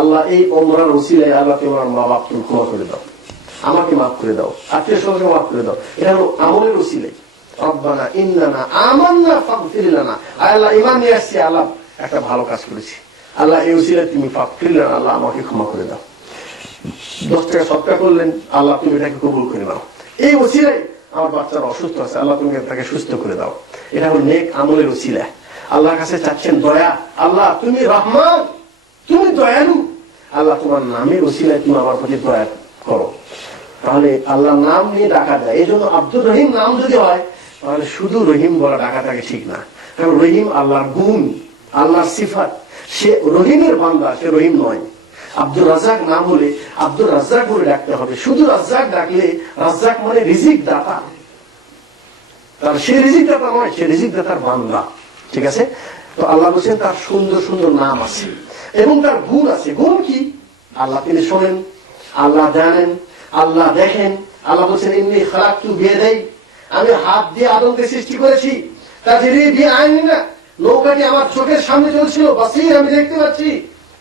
আল্লাহ এই ওমরার ওসিলায় আল্লাহ তোমার মা বাপ তুমি ক্ষমা করে দাও, আমাকে মাফ করে দাও, আত্মীয় স্বজনকে মাফ করে দাও। এটা হলো আমলের ওসিলাই। রব্বানা ইন্নানা আমান্না ফাগফির লানা, আল্লাহ ঈমান নিয়ে আসছি, আল্লাহ একটা ভালো কাজ করেছি, আল্লাহ এই ওসিলায় তুমি ফাগফির লানা, আল্লাহ আমাকে ক্ষমা করে দাও। 10 টাকা সদকা করলেন, আল্লাহ তুমি এটাকে কবুল করে নাও। এই ওসিলায় আমার বাচ্চারা অসুস্থ আছে, আল্লাহ তুমি তাকে সুস্থ করে দাও। এটা হলো নেক আমলের ওসিলা। আল্লাহর কাছে চাচ্ছেন দয়া, আল্লাহ তুমি রহমান, তুমি দয়ালু, আল্লাহ তোমার নামের ওসিলায় তুমি আমার প্রতি দয়া করো। তাহলে আল্লাহর নাম নিয়ে ডাকা যায়। এই জন্য আব্দুর রহিম নাম যদি হয়, তাহলে শুধু রহিম বলা ডাকাটাকে ঠিক না, কারণ রহিম আল্লাহর গুণ, আল্লাহর সিফাত। সে রহিমের বান্দা, সে রহিম নয়। আব্দুর রাজ্জাক নাম হলে আব্দুর রাজ্জাক বলে ডাকতে হবে। শুধু রাজ্জাক ডাকলে, রাজ্জাক মানে রিজিক দাতা, তার সে রিজিক দাতা নয়, সে রিজিক দাতার বান্দা। ঠিক আছে? তো আল্লাহ বলছেন তার সুন্দর সুন্দর নাম আছে এবং তার গুণ আছে। গুণ কি? আল্লাহ তিনি শোনেন, আল্লাহ জানেন, আল্লাহ দেখেন। আল্লাহ বলছেন ইন্নী খালাকতু বিয়াদাই, আমি হাত দিয়ে আদমকে সৃষ্টি করেছি। তাজরি বিআইনিনা, নৌকাটি আমার চোখের সামনে চলছিল, বাসির আমি দেখতে পাচ্ছি,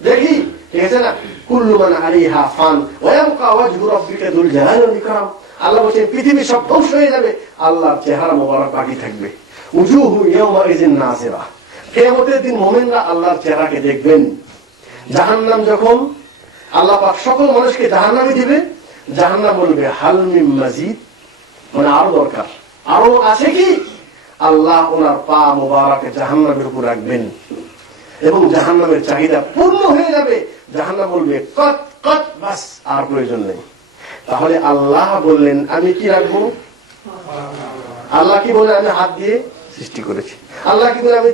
দেখি। ঠিক আছে না? কুল্লু মান আলাইহা ফান ওয়া ইয়াবকা ওয়াজহু রাব্বিকা যুল জালালি ওয়াল ইকরাম। আল্লাহ বলছেন পৃথিবী সব ধ্বংস হয়ে যাবে, আল্লাহর চেহারা মোবারক বাকি থাকবে। উজুহু ইয়াওমাইযিন নাযিরা, কিয়ামতের দিন মুমিনরা আল্লাহর চেহারাকে দেখবেন। জাহান্নাম যখন আল্লাহ পাক সকল মানুষকে জাহান্নামে দিবে, জাহান্নাম বলবে হাল মিন মাজিদ, মানে আরো দরকার, আরো আছে কি? আল্লাহ ওনার পা মোবারকে জাহান্নামের উপর রাখবেন এবং জাহান্নামের চাহিদা পূর্ণ হয়ে যাবে। জাহান্নাম বলবে কত কত, বাস, আর প্রয়োজন নেই। তাহলে আল্লাহ বললেন আমি কি রাখবো? আল্লাহ কি বলে? আমি হাত দিয়ে সৃষ্টি করেছি। আল্লাহ কি বলে? আমি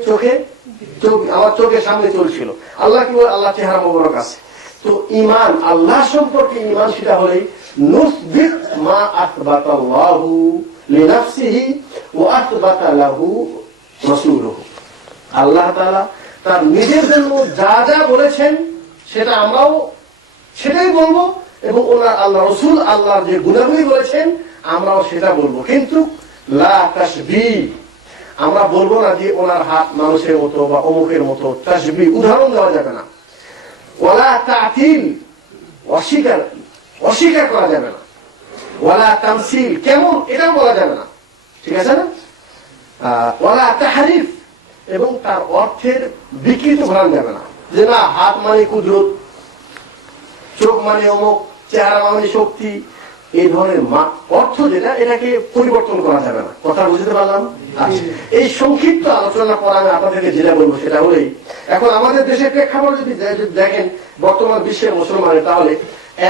আমার চোখের সামনে চলছিল। আল্লাহ কি বলে? আল্লাহ চেহারা মোবারক আছে। তো ঈমান, আল্লাহ সম্পর্কে ঈমান সেটা হলে নুসবিত মা আসবাতাল্লাহু লিনাফসিহি ওয়া আসবাতা লাহু রাসূলুহু। আল্লাহ তাআলা তার নিজের জন্য যা যা বলেছেন সেটা আমরাও সেটাই বলবো, এবং ওনার আল্লাহ রাসূল আল্লাহর যে গুণাবলী বলেছেন আমরাও সেটা বলবো। কিন্তু লা তাশবিহ, আমরা বলবো না যে ওনার হাত মানুষের মতো বা অমুকের মতো। তাশবিহ, উদাহরণ দেওয়া যাবে না। ওয়ালা তা'তিল, অস্বীকার করা যাবে না। ওয়ালা তামসিল, কেমন, এটাও বলা যাবে না। ঠিক আছে না? ওয়ালা তাহরিফ, এবং তার অর্থের বিকৃত ঘটানো যাবে না, যে না হাত মানে কুদরত, চোখ মানে অমুক, চেহারা মানে শক্তি, এই ধরনের অর্থ যেটা, এটাকে পরিবর্তন করা যাবে না। কথা বুঝতে পারলাম? এই সংক্ষিপ্ত আলোচনা পর আমি আপনাদেরকে যেটা বলবো সেটা হলেই, এখন আমাদের দেশের প্রেক্ষাপট যদি দেখেন বর্তমান বিশ্বের মুসলমানের, তাহলে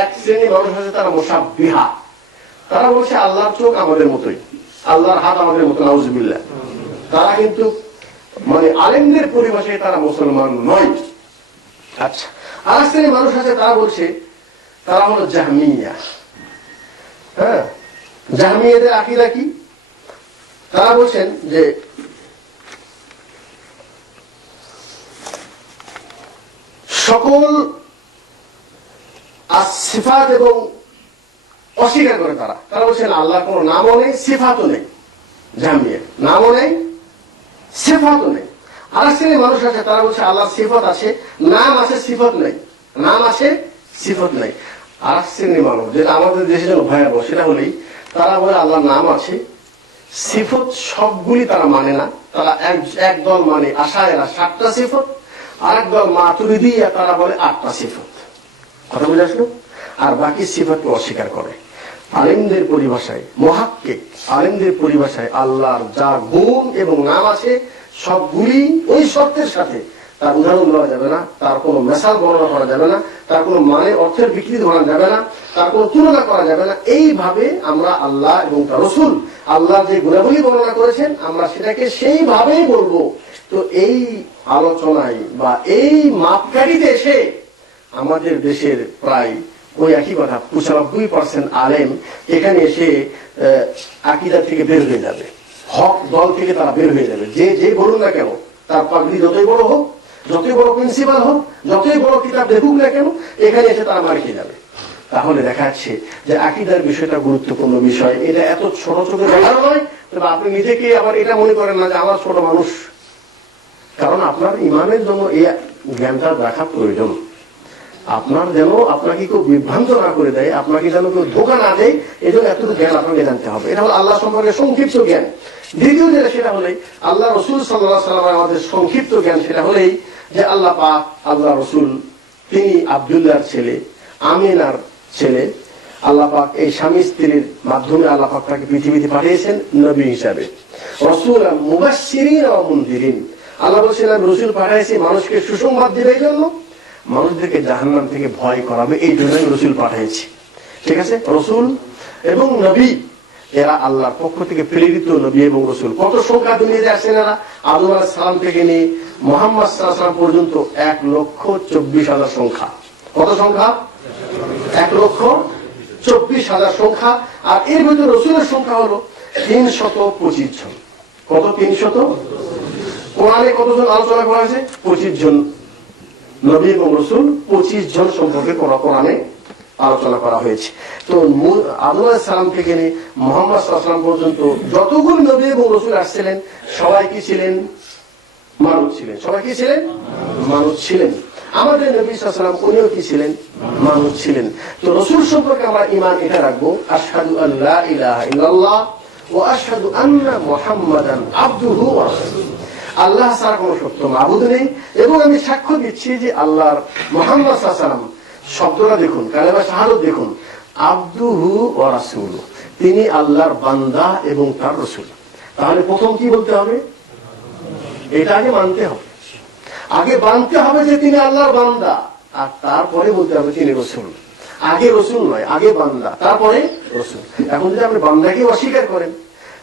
এক শ্রেণী মানুষ আছে তারা মুশাব্বিহা, তারা বলছে আল্লাহর চোখ আমাদের মতোই, আল্লাহর হাত আমাদের মতো, নাউজুবিল্লাহ। তারা কিন্তু মানে আলেমদের পরিভাষায় তারা মুসলমান নয়। আচ্ছা, আর শ্রেণী মানুষ আছে তারা বলছে তারা হলো জাহমিয়া। হ্যাঁ, জাহমিয়াদের আকীদা কি? তারা বলছেন যে সকল সিফাত এবং অস্বীকার করে তারা বলছেন আল্লাহর কোনো নামও নেই, সিফাতও নেই। জাহমিয়া নামও নেই, সিফাতও নেই। আর শ্রেণীর মানুষ আছে তারা বলছে আল্লাহর সিফাত আছে, নাম আছে, সিফাত নেই, নাম আছে, সিফাত নেই। আর এক শ্রেণীর মানুষ, যেটা আমাদের দেশের জন্য ভয়াবহ, সেটা হলেই তারা বলে আল্লাহর নাম আছে, সিফত সবগুলি তারা মানে না। তারা এক দল মানে আশায়েরা 7টা সিফত, আর এক দল মাতুরিদিয়া তারা বলে 8টা সিফত। কথা বুঝে আসলো? আর বাকি সিফতকে অস্বীকার করে। আলেমদের পরিভাষায়, মুহাক্কিক আলেমদের পরিভাষায় আল্লাহর যা গুণ এবং নাম আছে সবগুলি ওই শর্তের সাথে, তার উদাহরণ দেওয়া যাবে না, তার কোনো মেসাল বর্ণনা করা যাবে না, তার কোনো মানে অর্থের বিকৃতি ধরা যাবে না, তার কোনো তুলনা করা যাবে না। এইভাবে আমরা আল্লাহ এবং তার রাসূল আল্লাহ যে গুণাবলী বর্ণনা করেছেন আমরা সেটাকে সেইভাবেই বলবো। তো এই আলোচনায় বা এই মাপকাঠিতে এসে আমাদের দেশের প্রায় ওই একই কথা 95% আলেম এখানে এসে আকীদা থেকে বের হয়ে যাবে, হক দল থেকে তারা বের হয়ে যাবে। যে বলুন না কেন, তার পাগড়ি যতই বড় হোক, যতই বড় প্রিন্সিপাল হোক, যতই বড় কিতাব দেখুক না কেন, এখানে এসে তারা মার খেয়ে যাবে। তাহলে দেখা যাচ্ছে যে আকীদার বিষয়টা গুরুত্বপূর্ণ বিষয়, এটা এত ছোট চোখে দেখানো নয়। তবে আপনি নিজেকে আবার এটা মনে করেন না যে আমার ছোট মানুষ, কারণ আপনার ইমানের জন্য এই জ্ঞানটা রাখা প্রয়োজন। আপনার যেন আপনাকে কেউ বিভ্রান্ত না করে দেয়, আপনাকে যেন কেউ ধোঁকা না দেয়, এই জন্য এতটুকু জ্ঞান আপনাকে জানতে হবে। এটা হলো আল্লাহ সম্পর্কে সংক্ষিপ্ত জ্ঞান। দ্বিতীয় যেটা সেটা হলেই আল্লাহ রসুল সাল্লাল্লাহু আলাইহি ওয়াসাল্লাম আমাদের সংক্ষিপ্ত জ্ঞান, সেটা হলেই যে আল্লাহ পাক আল্লাহ রসুল তিনি আব্দুল্লাহর ছেলে, আমিনার ছেলে। আল্লাহ পাক এই স্বামী স্ত্রীর মাধ্যমে আল্লাহ পাক তাকে পৃথিবীতে পাঠিয়েছেন নবী হিসাবে। রাসূলান মুবাশশিরিন ওয়া মুনযিরিন, আল্লাহ বলেছেন আমি রসুল পাঠাইছি মানুষকে সুসংবাদ দিবে, এই জন্য মানুষদেরকে জাহান্নাম থেকে ভয় করাবে, এই জন্য আমি রসুল পাঠিয়েছি। ঠিক আছে? রসুল এবং নবী এরা আল্লাহর পক্ষ থেকে প্রেরিত নবী এবং রসুল। কত সংখ্যা দুনিয়াতে আসেন এরা? আদম আলাইহিস সালাম থেকে নিয়ে মুহাম্মদ সাল্লাল্লাহু আলাইহি ওয়াসাল্লাম পর্যন্ত 1,24,000 সংখ্যা। কত সংখ্যা? 1,24,000 সংখ্যা। আর এর ভিতরে রসুলের সংখ্যা হলো 325 জন। কত? 300। কোরআনে কতজন আলোচনা করা হয়েছে? 25 জন নবী এবং রসুল, 25 জন সম্পর্কে কোরআনে আলোচনা করা হয়েছে। তো আদম আলাইহিস সালাম থেকে নিয়ে মুহাম্মদ সাল্লাল্লাহু আলাইহি ওয়াসাল্লাম পর্যন্ত যতগুলো নবী এবং রসুল আসছিলেন সবাই কি ছিলেন? মানুষ ছিলেন। সবাই কি ছিলেন? মানুষ ছিলেন। আমাদের নবী সাল্লাল্লাহু আলাইহি ওয়াসাল্লাম উনিও কি ছিলেন? মানুষ ছিলেন। তো রসুল সম্পর্কে আমরা ঈমান এটা রাখবো, আশহাদু আল্লা ইলাহা ইল্লাল্লাহ ওয়া আশহাদু আন্না মুহাম্মাদান আবদুহু ওয়া রাসূলুহু, আল্লাহ ছাড়া কোনো সত্য মাবুদ নেই, এবং আমি সাক্ষ্য দিচ্ছি যে আল্লাহর মুহাম্মদ সাল্লাল্লাহু আলাইহি ওয়াসাল্লাম শব্দটা দেখুন, কালেমা শাহাদাত দেখুন, আবদুহু ওয়া রাসূলুহু, তিনি আল্লাহর বান্দা এবং তার রাসূল। তাহলে প্রথম কি বলতে হবে? এটা আগে মানতে হবে, আগে মানতে হবে যে তিনি আল্লাহর বান্দা, আর তারপরে বলতে হবে তিনি রাসূল। আগে রাসূল নয়, আগে বান্দা, তারপরে রাসূল। এখন যদি আপনি বান্দাকে অস্বীকার করেন,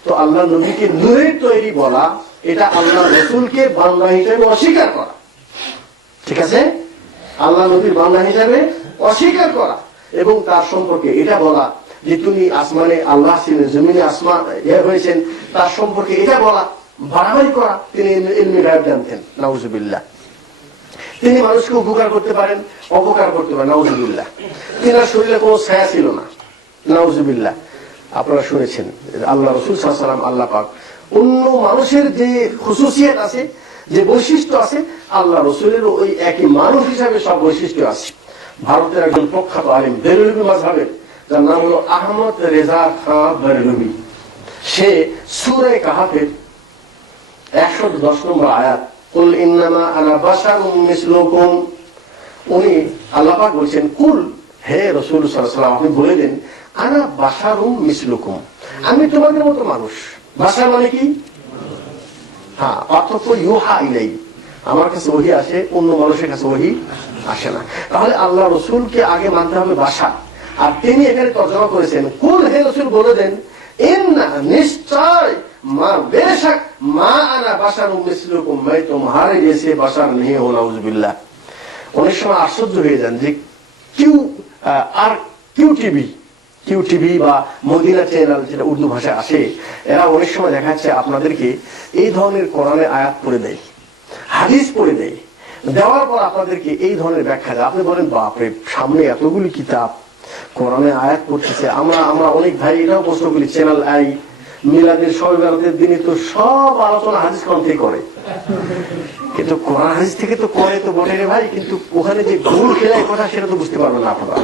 তো আল্লাহ নবীকে নূরের তৈরি বলা, এটা আল্লাহ রসুলকে বান্দা হিসেবে অস্বীকার করা। ঠিক আছে? আল্লাহ নবীর বান্দা হিসেবে অস্বীকার করা এবং তার সম্পর্কে এটা বলা যে তুমি আসমানে আল্লাহ ছিলেন, জমিনে আসমান হয়েছেন, তার সম্পর্কে এটা বলা, বাড়াবাড়ি করা। তিনি ইলমে গায়ব জানতেন, নাউজুবিল্লাহ। তিনি মানুষকে উপকার করতে পারেন, অপকার করতে পারেন, নাউজুবিল্লাহ। তিনার শরীরে কোনো ছায়া ছিল না, নাউজুবিল্লাহ। আপনারা শুনেছেন আল্লাহ রসুল সাল্লাল্লাহু আলাইহি ওয়াসাল্লাম, আল্লাহ পাক অন্য মানুষের যে খুসুসিয়াত আছে, যে বৈশিষ্ট্য আছে, আল্লাহ রসুলের ওই একই মানুষ হিসাবে সব বৈশিষ্ট্য আছে। ভারতের একজন প্রখ্যাত আলিম বেরেলভী মাযহাবের, যার নাম হলো আহমদ রেজা খান বেরেলভী, সে সূরা কাহাফের 110 নম্বর আয়াত, কুল ইন্নামা আনা বাশারুম মিসলুকুম, উনি আল্লাহ পাক বলছেন, কুল, হে রাসূল সাল্লাল্লাহু আলাইহি ওয়াসাল্লাম আপনি বলে দেন, আনা বাশারুম মিসলুকুম, আমি তোমাদের মতো মানুষ। বাশার মানে কি? হ্যাঁ, পার্থক্য ইউহা ইলাই, আমার কাছে ওহী আসে, অন্য মানুষের কাছে ওহী আসে না। তাহলে আল্লাহ রসুলকে আগে মানতে হবে বাশার। আর তিনি এখানে তর্জমা করেছেন, কুল, হে রাসূল বলে দেন, ইন্না, নিশ্চয়, মা বেশক, মা আনা বাশারুম মিসলুকুম, मैं तुम्हारे जैसे बशर नहीं हूं, नाउजुबिल्लाह। অনেক সময় আশ্চর্য হয়ে যান যে কিউ টিভি বা মদিনা চ্যানেল, যেটা উর্দু ভাষায় আসে, এরা অনেক সময় দেখা যাচ্ছে আপনাদেরকে এই ধরনের কোরআনে আয়াত পড়ে দেয়, হাদিস পড়ে দেয়, দেওয়ার পর আপনাদেরকে এই ধরনের ব্যাখ্যা দেয়। আপনি বলেন, বাপরে, সামনে এতগুলি কিতাব কোরআনে আয়াত পড়তেছে, আমরা অনেক ভাই এটাও প্রশ্ন করি, চ্যানেল আই মিলাদের শবে বরাতের দিনে তো সব আলোচনা হাদিস কোরআন থেকে করে, কিন্তু কোরআন হাদিস থেকে তো করে তো বটে রে ভাই, কিন্তু ওখানে যে ভুল খেলায় কথা সেটা তো বুঝতে পারবেন না আপনারা।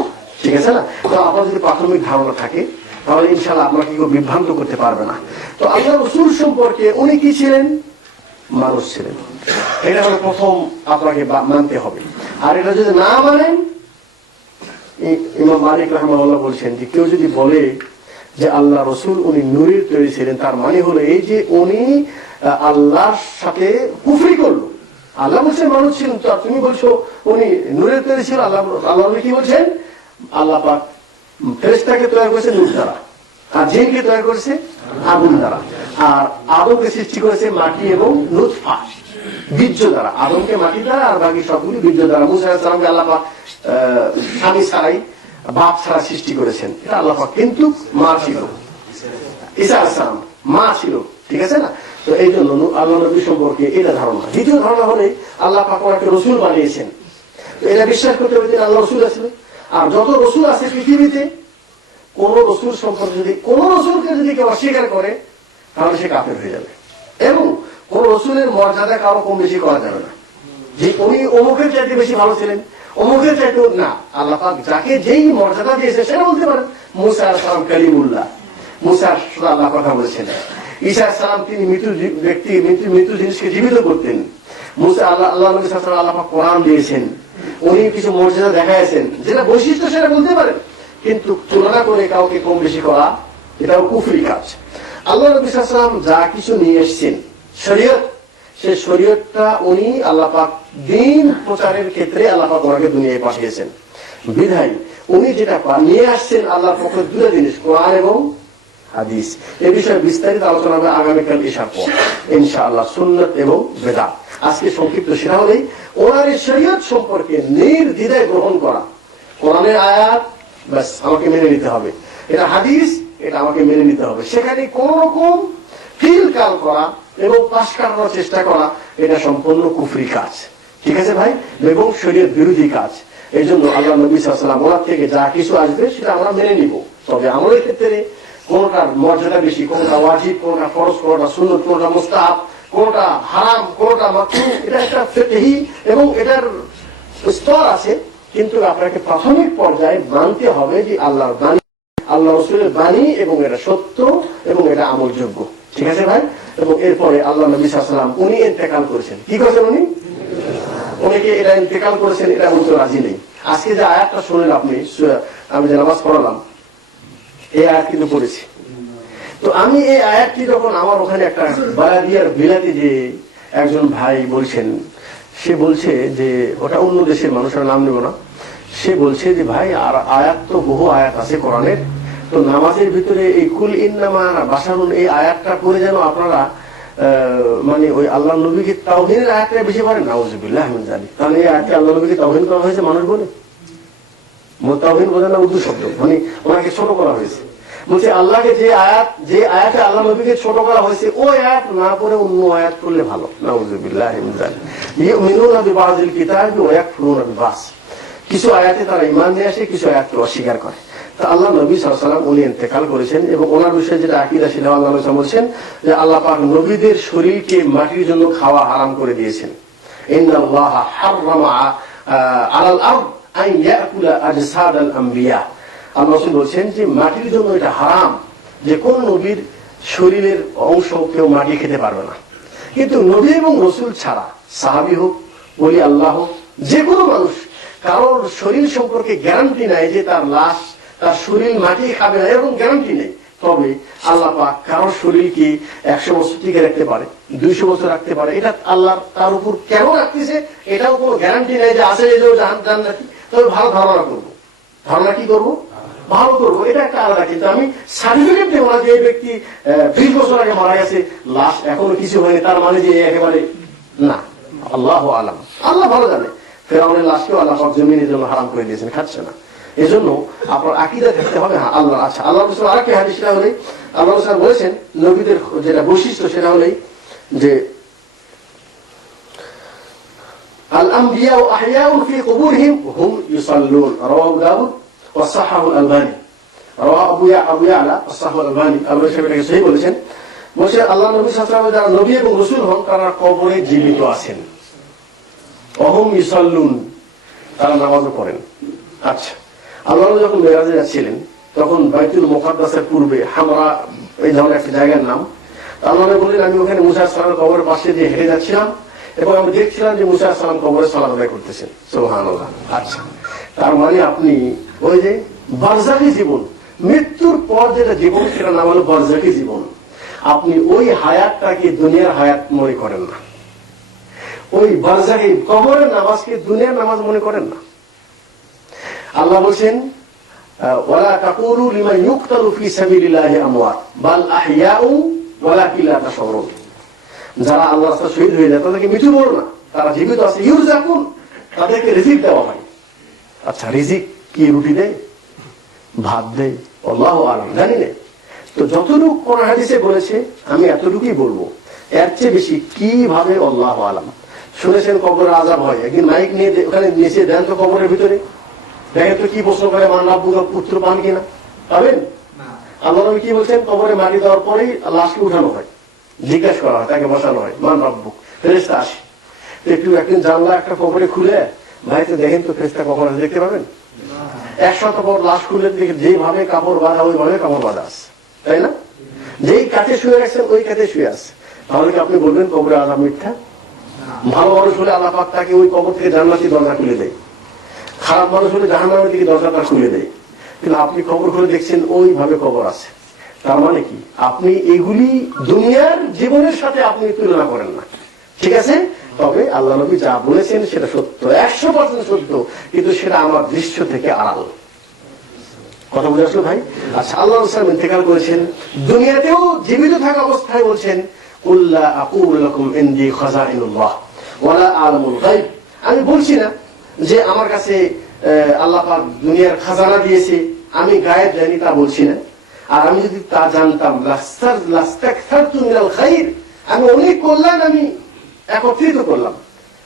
ঠিক আছে না? তো আপনার যদি প্রাথমিক ধারণা থাকে তাহলে ইনশাআল্লাহ আপনাকে কেউ বিভ্রান্ত করতে পারবে না। তো আল্লাহ রাসূল সম্পর্কে উনি কি ছিলেন? মানুষ ছিলেন। এটা হলো প্রথম আপনাকে মানতে হবে। আর এটা যদি না মানেন, ইমাম মালিক রাহমাহুল্লাহ বলছেন যে কেউ যদি বলে যে আল্লাহ রসুল উনি নূরের তৈরি ছিলেন, তার মানে হলো এই যে উনি আল্লাহর সাথে কুফরি করলো। আল্লাহ বলছেন মানুষ ছিলেন, তো তুমি বলছো উনি নূরের তৈরি ছিল। আল্লাহ কি বলছেন? আল্লাহ পাক ফেরেশতাকে তৈরি করেছে নূর দ্বারা, আর জিনকে তৈরি করেছে আগুন দ্বারা, আর আদমকে সৃষ্টি করেছে মাটি এবং নুতফা বীর্য দ্বারা। আদমকে মাটি দ্বারা আর বাকি সবগুলি বীর্য দ্বারা। মুসা আলাইহিস সালামকে আল্লাহ পাক স্বামী ছাড়াই, বাপ ছাড়া সৃষ্টি করেছেন, এটা আল্লাহ পাক। কিন্তু মা ছিল, ঈসা আলাইহিস সালাম মা ছিল, ঠিক আছে না? তো এই জন্য আল্লাহ নবী সম্পর্কে এটা ধারণা। দ্বিতীয় ধারণা হলে আল্লাহ পাক ওনাকে রসুল বানিয়েছেন। তো এটা বিশ্বাস করতে হবে যে আল্লাহ রসুল আসলে, আর যত রসুল আছে পৃথিবীতে, কোন রসুল সম্পর্কে যদি কোন রসুলকে যদি কেউ অস্বীকার করে তাহলে সে কাফের হয়ে যাবে। এবং কোন রসুলের মর্যাদা কারো কম বেশি করা যাবে না, যে উনি অমুকের চাইতে বেশি ভালো ছিলেন, অমুকের চাইতে না। আল্লাহ পাক যাকে যেই মর্যাদা দিয়েছে সেটা বলতে পারেন। মুসা আলাইহিস সালাম কালিমুল্লাহ, মুসার সাথে আল্লাহ কথা বলেছেন। ঈসা আলাইহিস সালাম তিনি মৃত্যু জিনিসকে জীবিত করতেন। মুসা আল্লাহ নবী সাল্লাল্লাহু আলাইহি ওয়াসাল্লাম আল্লাহ পাক কোরআন দিয়েছেন, উনি কিছু মর্যাদা দেখাইছেন, যেটা বৈশিষ্ট্য সেটা বলতে পারেন। কিন্তু তুলনা করে কাউকে কম বেশি করা এটাও কুফরি কাজ। আল্লাহ নবী সাল্লাল্লাহু আলাইহি ওয়াসাল্লাম যা কিছু নিয়ে এসেছেন শরীয়ত, সেই শরীয়তটা উনি আল্লাহ পাক দ্বীন প্রচারের ক্ষেত্রে আল্লাহ পাক ওনাকে দুনিয়ায় পাঠিয়েছেন। বিধায় উনি যেটা নিয়ে আসছেন আল্লাহর পক্ষে দুটো জিনিস, কোরআন এবং হাদিস। এই বিষয়ে বিস্তারিত আলোচনা হবে আগামীকাল ঈশার পর ইনশাআল্লাহ, সুন্নাত এবং বেদাত। আজকে সংক্ষিপ্ত সেটা হলেই ওনার এই শরীয়ত সম্পর্কে নির্দ্বিধায় গ্রহণ করা। কোরআনের আয়াত ব্যাস আমাকে মেনে নিতে হবে, এটা হাদিস এটা আমাকে মেনে নিতে হবে। সেখানে কোন রকম ফিল কাল করা এবং পাশ কাটানোর চেষ্টা করা এটা সম্পূর্ণ কুফরি কাজ, ঠিক আছে ভাই, এবং শরীয়ত বিরোধী কাজ। এই জন্য আল্লাহ নবী সাল্লাল্লাহু আলাইহি ওয়াসাল্লাম ওনার থেকে যা কিছু আসবে সেটা আমরা মেনে নিব। তবে আমলের ক্ষেত্রে কোনটার মর্যাদা বেশি, কোনটা ওয়াজিব, কোনটা ফরজ, কোনটা সুন্নাত, কোনটা মুস্তাহাব, কোনটা হারাম, কোনটা মাকরুহ, এটা একটা ফিকহি এবং এটার স্তর আছে। কিন্তু আপনাকে প্রাথমিক পর্যায়ে মানতে হবে যে আল্লাহর বাণী, আল্লাহ রাসূলের বাণী, এবং এটা সত্য এবং এটা আমলযোগ্য, ঠিক আছে ভাই। এবং এরপরে আল্লাহ নবী সাল্লাল্লাহু আলাইহি ওয়াসাল্লাম উনি ইন্তেকাল করেছেন। কি করেছেন উনি? অনেকে এটা ইন্তেকাল করেছেন এটা বলতে রাজি নেই। আজকে যে আয়াতটা শুনলেন আপনি, আমি যে নামাজ পড়ালাম এই আয়াত কিন্তু পড়েছি। তো আমি এই আয়াতটি যখন আমার ওখানে একটা বায়াদিয়ার বিলাতে যে একজন ভাই বলছেন, সে বলছে যে ওটা অন্য দেশের মানুষের নাম নেব না, সে বলছে যে ভাই আর আয়াত তো বহু আয়াত আছে কোরআনের, তো নামাজের ভিতরে এই কুল ইন্নামা বাশারুন এই আয়াতটা পড়ে যেন আপনারা মানে ওই আল্লাহ নবীকে তাওহীনের আয়াতটা বেশি পারেন। নাউযুবিল্লাহ মিন যালিক। তাহলে এই আয়াতে আল্লাহ নবীকে তাওহীন করা হয়েছে মানুষ বলে? তাওহীন বোঝেন না, উর্দু শব্দ, মানে ওনাকে ছোট করা হয়েছে। বলছে আল্লাহকে যে আয়াতে আল্লাহ নবীকে ছোট করা হয়েছে ওই আয়াত না পড়ে অন্য আয়াত করলে ভালো। নাউযুবিল্লাহ মিন যালিক। ইউমিনুনা বিবাযিল কিতাবি ওয়া ইয়াকফুরুনা বিবাস। কিছু আয়াতে তারা ঈমান নিয়ে আসে, কিছু আয়াতকে অস্বীকার করে। তা আল্লাহ নবী সাল্লাল্লাহু আলাইহি ওয়াসাল্লাম উনি ইন্তেকাল করেছেন এবং ওনার বিষয়ে যেটা আকীদা ছিল, আল্লাহ নবী বলেছেন যে আল্লাহ পাক নবীদের শরীরকে মাটির জন্য খাওয়া হারাম করে দিয়েছেন। ইন্নাল্লাহা হাররামা আলাল আরদ আন ইয়াকুলা আজসাদাল আমবিয়া। আল্লাহ রাসূল বলেছেন যে মাটির জন্য এটা হারাম, যে কোন নবীর শরীরের অংশ কেউ মাটি খেতে পারবে না। কিন্তু নবী এবং রাসূল ছাড়া সাহাবী হোক, ওলি আল্লাহ হোক, যে কোনো মানুষ কারোর শরীর সম্পর্কে গ্যারান্টি নাই যে তার লাশ, তার শরীর মাটি খাবে না, এরকম গ্যারান্টি নেই। তবে আল্লাহ পাক কারোর শরীরকে 100 বছর টিকে রাখতে পারে, 200 বছর রাখতে পারে। এটা আল্লাহ তার উপর কেন রাখতেছে এটাও কোনো গ্যারান্টি নেই যে আছে যে জান্নাতি। তবে ভালো ধারণা করবো, ধারণা কি করবো, ভালো করবো, এটা একটা আলাদা। কিন্তু আমি সার্টিফিকেট দেবো না যে এই ব্যক্তি 20 বছর আগে মারা গেছে, লাশ এখনো কিছু হয়নি, তার মানে যে একেবারে না। আল্লাহু আলাম, আল্লাহ ভালো জানে। ফেরাউনের লাশকেও আল্লাহ পাক জমিনের জন্য হারাম করে দিয়েছেন, খাচ্ছে না। এজন্য আপনার আকীদা থাকতে হবে হ্যাঁ আল্লাহ। আচ্ছা, আল্লাহ রাসূল আরেকটি হাদিস সেটা হলেই আল্লাহ রাসূল বলেছেন নবীদের যেটা বৈশিষ্ট্য সেটা হলেই যে আল আমবিয়া আহইয়াউন ফি কুবুরহিম হুম ইউসাল্লুন। রাওয়াহু দাউদ ওয়া সাহাহু আল আলবানী। রাওয়াহু আবু ইয়ালা ওয়া সাহাহু আল আলবানী। আল্লাহ সেটাকে সহিহ বলেছেন। বলছেন আল্লাহ নবী সাল্লাল্লাহু আলাইহি ওয়াসাল্লাম যারা নবী এবং রাসূল হন তারা কবরে জীবিত আছেন। ওহুম ইউসাল্লুন, তারা নামাজও পড়েন। আচ্ছা, আল্লাহ যখন মেরাজে যাচ্ছিলেন তখন বাইতুল মুকাদ্দাসের পূর্বে হামরা এই ধরনের একটা জায়গার নাম। আল্লাহ বললেন আমি ওখানে মুসা আলাইহিস সালামের কবরের পাশে দিয়ে হেঁটে যাচ্ছিলাম এবং আমি দেখছিলাম যে মুসা আলাইহিস সালাম কবরে সালাত আদায় করতেছেন। সুবহানাল্লাহ। আচ্ছা, তার মানে আপনি ওই যে বারজাখী জীবন, মৃত্যুর পর যেটা জীবন সেটা নাম হলো বারজাখী জীবন। আপনি ওই হায়াতটাকে দুনিয়ার হায়াত মনে করেন না, ওই বারজাখী কবরের নামাজকে দুনিয়ার নামাজ মনে করেন না। আল্লাহ বলছেন ওয়ালা তাকুলু লিমান ইউকতালু ফি সাবিলিল্লাহি আমওয়াত বাল আহইয়াউ ওয়ালাকিন লা তাশউরুন। যারা আল্লাহর রাস্তায় শহীদ হয়ে যায় তাদেরকে মৃত্যু বলো না, তারা জীবিত আছে। ইউরজাকুন, তাদেরকে রিজিক দেওয়া হয়। আচ্ছা, রিজিক কি রুটি দেয়, ভাত দেয়? আল্লাহু আলাম, জানি না। তো যতটুকু কোন হাদিসে বলেছে আমি এতটুকুই বলবো, এর চেয়ে বেশি কিভাবে আল্লাহু আলাম। শুনেছেন কবরে আযাব হয়, একদিন মাইক নিয়ে ওখানে নিচে দেন তো কবরের ভিতরে, দেখেন তো কি প্রশ্ন করে, মান রাব্বুকা, পুত্র পান কিনা? পাবেন? আল্লাহ নবী কি বলছেন, কবরে মাটি দেওয়ার পরেই লাশকে উঠানো হয়, জিজ্ঞাসা করা হয়, তাকে বসানো হয়, মান রাব্বুক, ফেরেশতা আসে। একটু একদিন জানলা একটা কবরে খুলে ভাইতে দেখেন তো ফেরেশতা কখন আসে, দেখতে পাবেন? 100 পর লাশ খুলে দেখে যেভাবে কাপড় বাঁধা ওইভাবে কাপড় বাঁধা আছে, তাই না? যেই কাছে শুয়ে গেছেন ওই কাছে শুয়ে আছে। তাহলে কি আপনি বলবেন কবরে আযাব মিথ্যা? ভালো মানুষ হলে আল্লাহ পাক তাকে ওই কবর থেকে জান্নাতি দরজা খুলে দেয়, খারাপ মানুষ হলে জাহান্নামের দিকে দরজাটা খুলে দেয়। কিন্তু আপনি কবর খুলে দেখছেন ওইভাবে কবর আছে। তার মানে কি, আপনি এগুলি দুনিয়ার জীবনের সাথে আপনি তুলনা করেন না, ঠিক আছে? তবে আল্লাহ নবী যা বলেছেন সেটা সত্য, 100% সত্য, কিন্তু সেটা আমার দৃশ্য থেকে আড়াল। কথা বুঝে আসলো ভাই? আচ্ছা, আল্লাহ রাসূল ইন্তেকাল করেছেন, দুনিয়াতেও জীবিত থাকা অবস্থায় বলছেন কুল্লা আকুলু লাকুম ইনদি খাযাইনুল্লাহ ওয়ালা আলামুল গায়ব। আমি বলছি না যে আমার কাছে আল্লাহ পাক দুনিয়ার খাজানা দিয়েছে, আমি গায়েব জানি, তা বলছি না। আর আমি যদি তা জানতাম লাস্তাকসারতু মিনাল খায়র, আমি অনেক কল্যাণ আমি একত্রিত করলাম।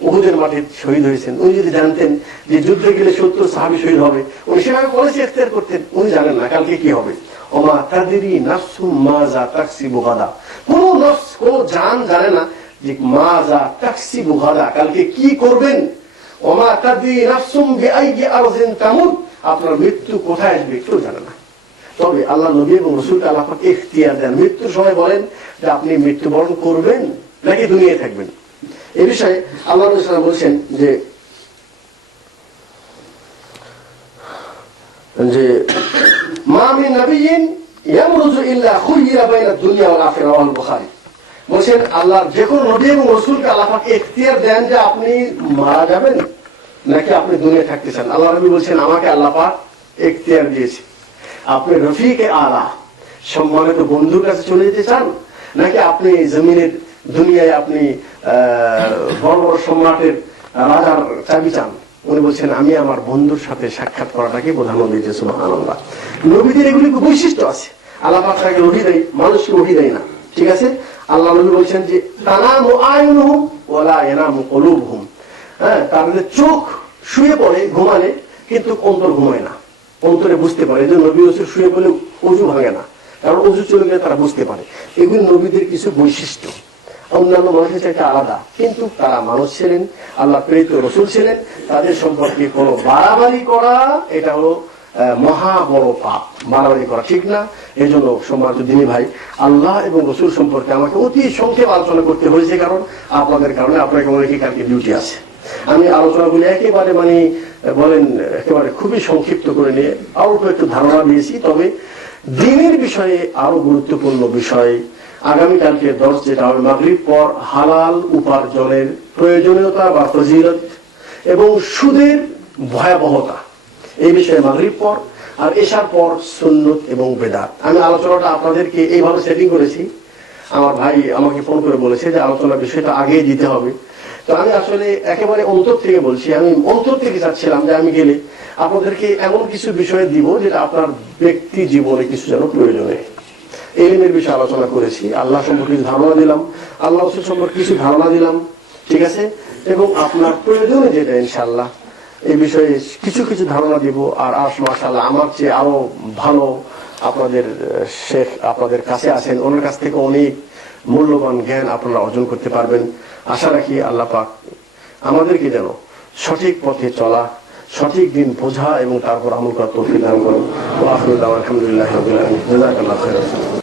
উহুদের মাঠে শহীদ হয়েছেন, উনি যদি জানতেন যে যুদ্ধে গেলে 70 সাহাবী শহীদ হবে, উনি সেভাবে পলিসি এখতিয়ার করতেন। উনি জানেন না কালকে কি হবে। ওমা তাদরি নাফসুম মাযা তাকসিবু গাদা, কোন নফস, কোন জান জানে না যে মাযা তাকসিবু গাদা, কালকে কি করবেন। ওমা তাদরি নাফসুম বিআইয়ি আরযিন তামুত, আপনার মৃত্যু কোথায় আসবে কেউ জানে না। তবে আল্লাহ নবী এবং রাসূলকে আল্লাহ পাক ইখতিয়ার দেন, মৃত্যুর সময় বলেন যে আপনি মৃত্যুবরণ করবেন নাকি দুনিয়ায় থাকবেন। এই বিষয়ে আল্লাহ রাসূল বলছেন যে মা মিন নাবিয়্যিন ইয়ামরুজু ইল্লা খুয়িরা বাইনা দুনিয়া ওয়াল আখিরা, ওয়াল বুখারী। বলছেন আল্লাহর যে কোনো নবী এবং রাসূলকে আল্লাহ পাক ইখতিয়ার দেন যে আপনি মারা যাবেন নাকি আপনি দুনিয়ায় থাকতে চান। আল্লাহ নবী বলছেন আমাকে আল্লাহ পাক ইখতিয়ার দিয়েছে, আপনি রফিকে আলা, সম্মানিত বন্ধুর কাছে চলে যেতে চান, নাকি আপনি জমিনের দুনিয়ায় আপনি বড় বড় সম্রাটের রাজার চাবি চান। উনি বলছেন আমি আমার বন্ধুর সাথে সাক্ষাৎ করাটাকে প্রধান্য দিয়েছে। সুবহানাল্লাহ। নবীদের এগুলি বৈশিষ্ট্য আছে, আল্লাহ পাক তাকে ওহী দেয়, মানুষকে ওহী দেয় না, ঠিক আছে? আল্লাহ নবী বলছেন যে তানামু আয়ুনুহুম ওয়ালা ইয়ানামু কুলুবুহুম, হ্যাঁ, তাদের চোখ শুয়ে পড়ে ঘুমালে কিন্তু অন্তর ঘুমায় না, অন্তরে বুঝতে পারে। যে নবী রাসূল শুয়ে পড়লে ওযু ভাঙে না, কারণ ওযু চলে গেলে তারা বুঝতে পারে। এগুলি নবীদের কিছু বৈশিষ্ট্য, অন্যান্য মানুষের চাইতে আলাদা, কিন্তু তারা মানুষ ছিলেন, আল্লাহ প্রেরিত রাসূল ছিলেন। তাদের সম্পর্কে কোনো বাড়াবাড়ি করা এটা হলো মহা বড় পাপ, বাড়াবাড়ি করা ঠিক না। এই জন্য সম্মানিত দিনী ভাই, আল্লাহ এবং রাসূল সম্পর্কে আমাকে অতি সংক্ষেপ আলোচনা করতে হয়েছে, কারণ আপনাদের কারণে, আপনাকে মনে কি কালকে ডিউটি আছে। আমি আলোচনাগুলি একেবারে বলেন একেবারে খুবই সংক্ষিপ্ত করে নিয়ে অল্প একটু ধারণা দিয়েছি। তবে দিনের বিষয়ে আরো গুরুত্বপূর্ণ বিষয় আগামীকালকে দর্শ, যেটা হবে মাগরিব পর হালাল উপার্জনের প্রয়োজনীয়তা বা ফজিলত এবং সুদের ভয়াবহতা, এই বিষয়ে মাগরিব পর, আর এশার পর সুন্নত এবং বেদাত। আমি আলোচনাটা আপনাদেরকে এইভাবে সেটিং করেছি, আমার ভাই আমাকে ফোন করে বলেছে যে আলোচনার বিষয়টা আগেই দিতে হবে। তো আমি আসলে একেবারে অন্তর থেকে বলছি, আমি অন্তর থেকে চাচ্ছিলাম যে আমি গেলে আপনাদেরকে এমন কিছু বিষয় দিব যেটা আপনার ব্যক্তি জীবনে কিছু যেন প্রয়োজনে। ইলমের বিষয়ে আলোচনা করেছি, আল্লাহ সম্পর্কে কিছু ধারণা দিলাম, আল্লাহ রাসূল সম্পর্কে কিছু ধারণা দিলাম, ঠিক আছে? এবং আপনার প্রয়োজনে যেটা ইনশাআল্লাহ এই বিষয়ে কিছু কিছু ধারণা দিব। আর মাশাআল্লাহ আমার চেয়ে আরো ভালো আপনাদের শেখ আপনাদের কাছে আছেন, ওনার কাছ থেকে অনেক মূল্যবান জ্ঞান আপনারা অর্জন করতে পারবেন। আশা রাখি আল্লাহ পাক আমাদেরকে যেন সঠিক পথে চলা, সঠিক দিন বোঝা এবং তারপর আমল করা তৌফিক দান করো। ওয়া আখিরু দাওয়ানা আলহামদুলিল্লাহি রাব্বিল আলামিন। জাযাকাল্লাহু খাইরান।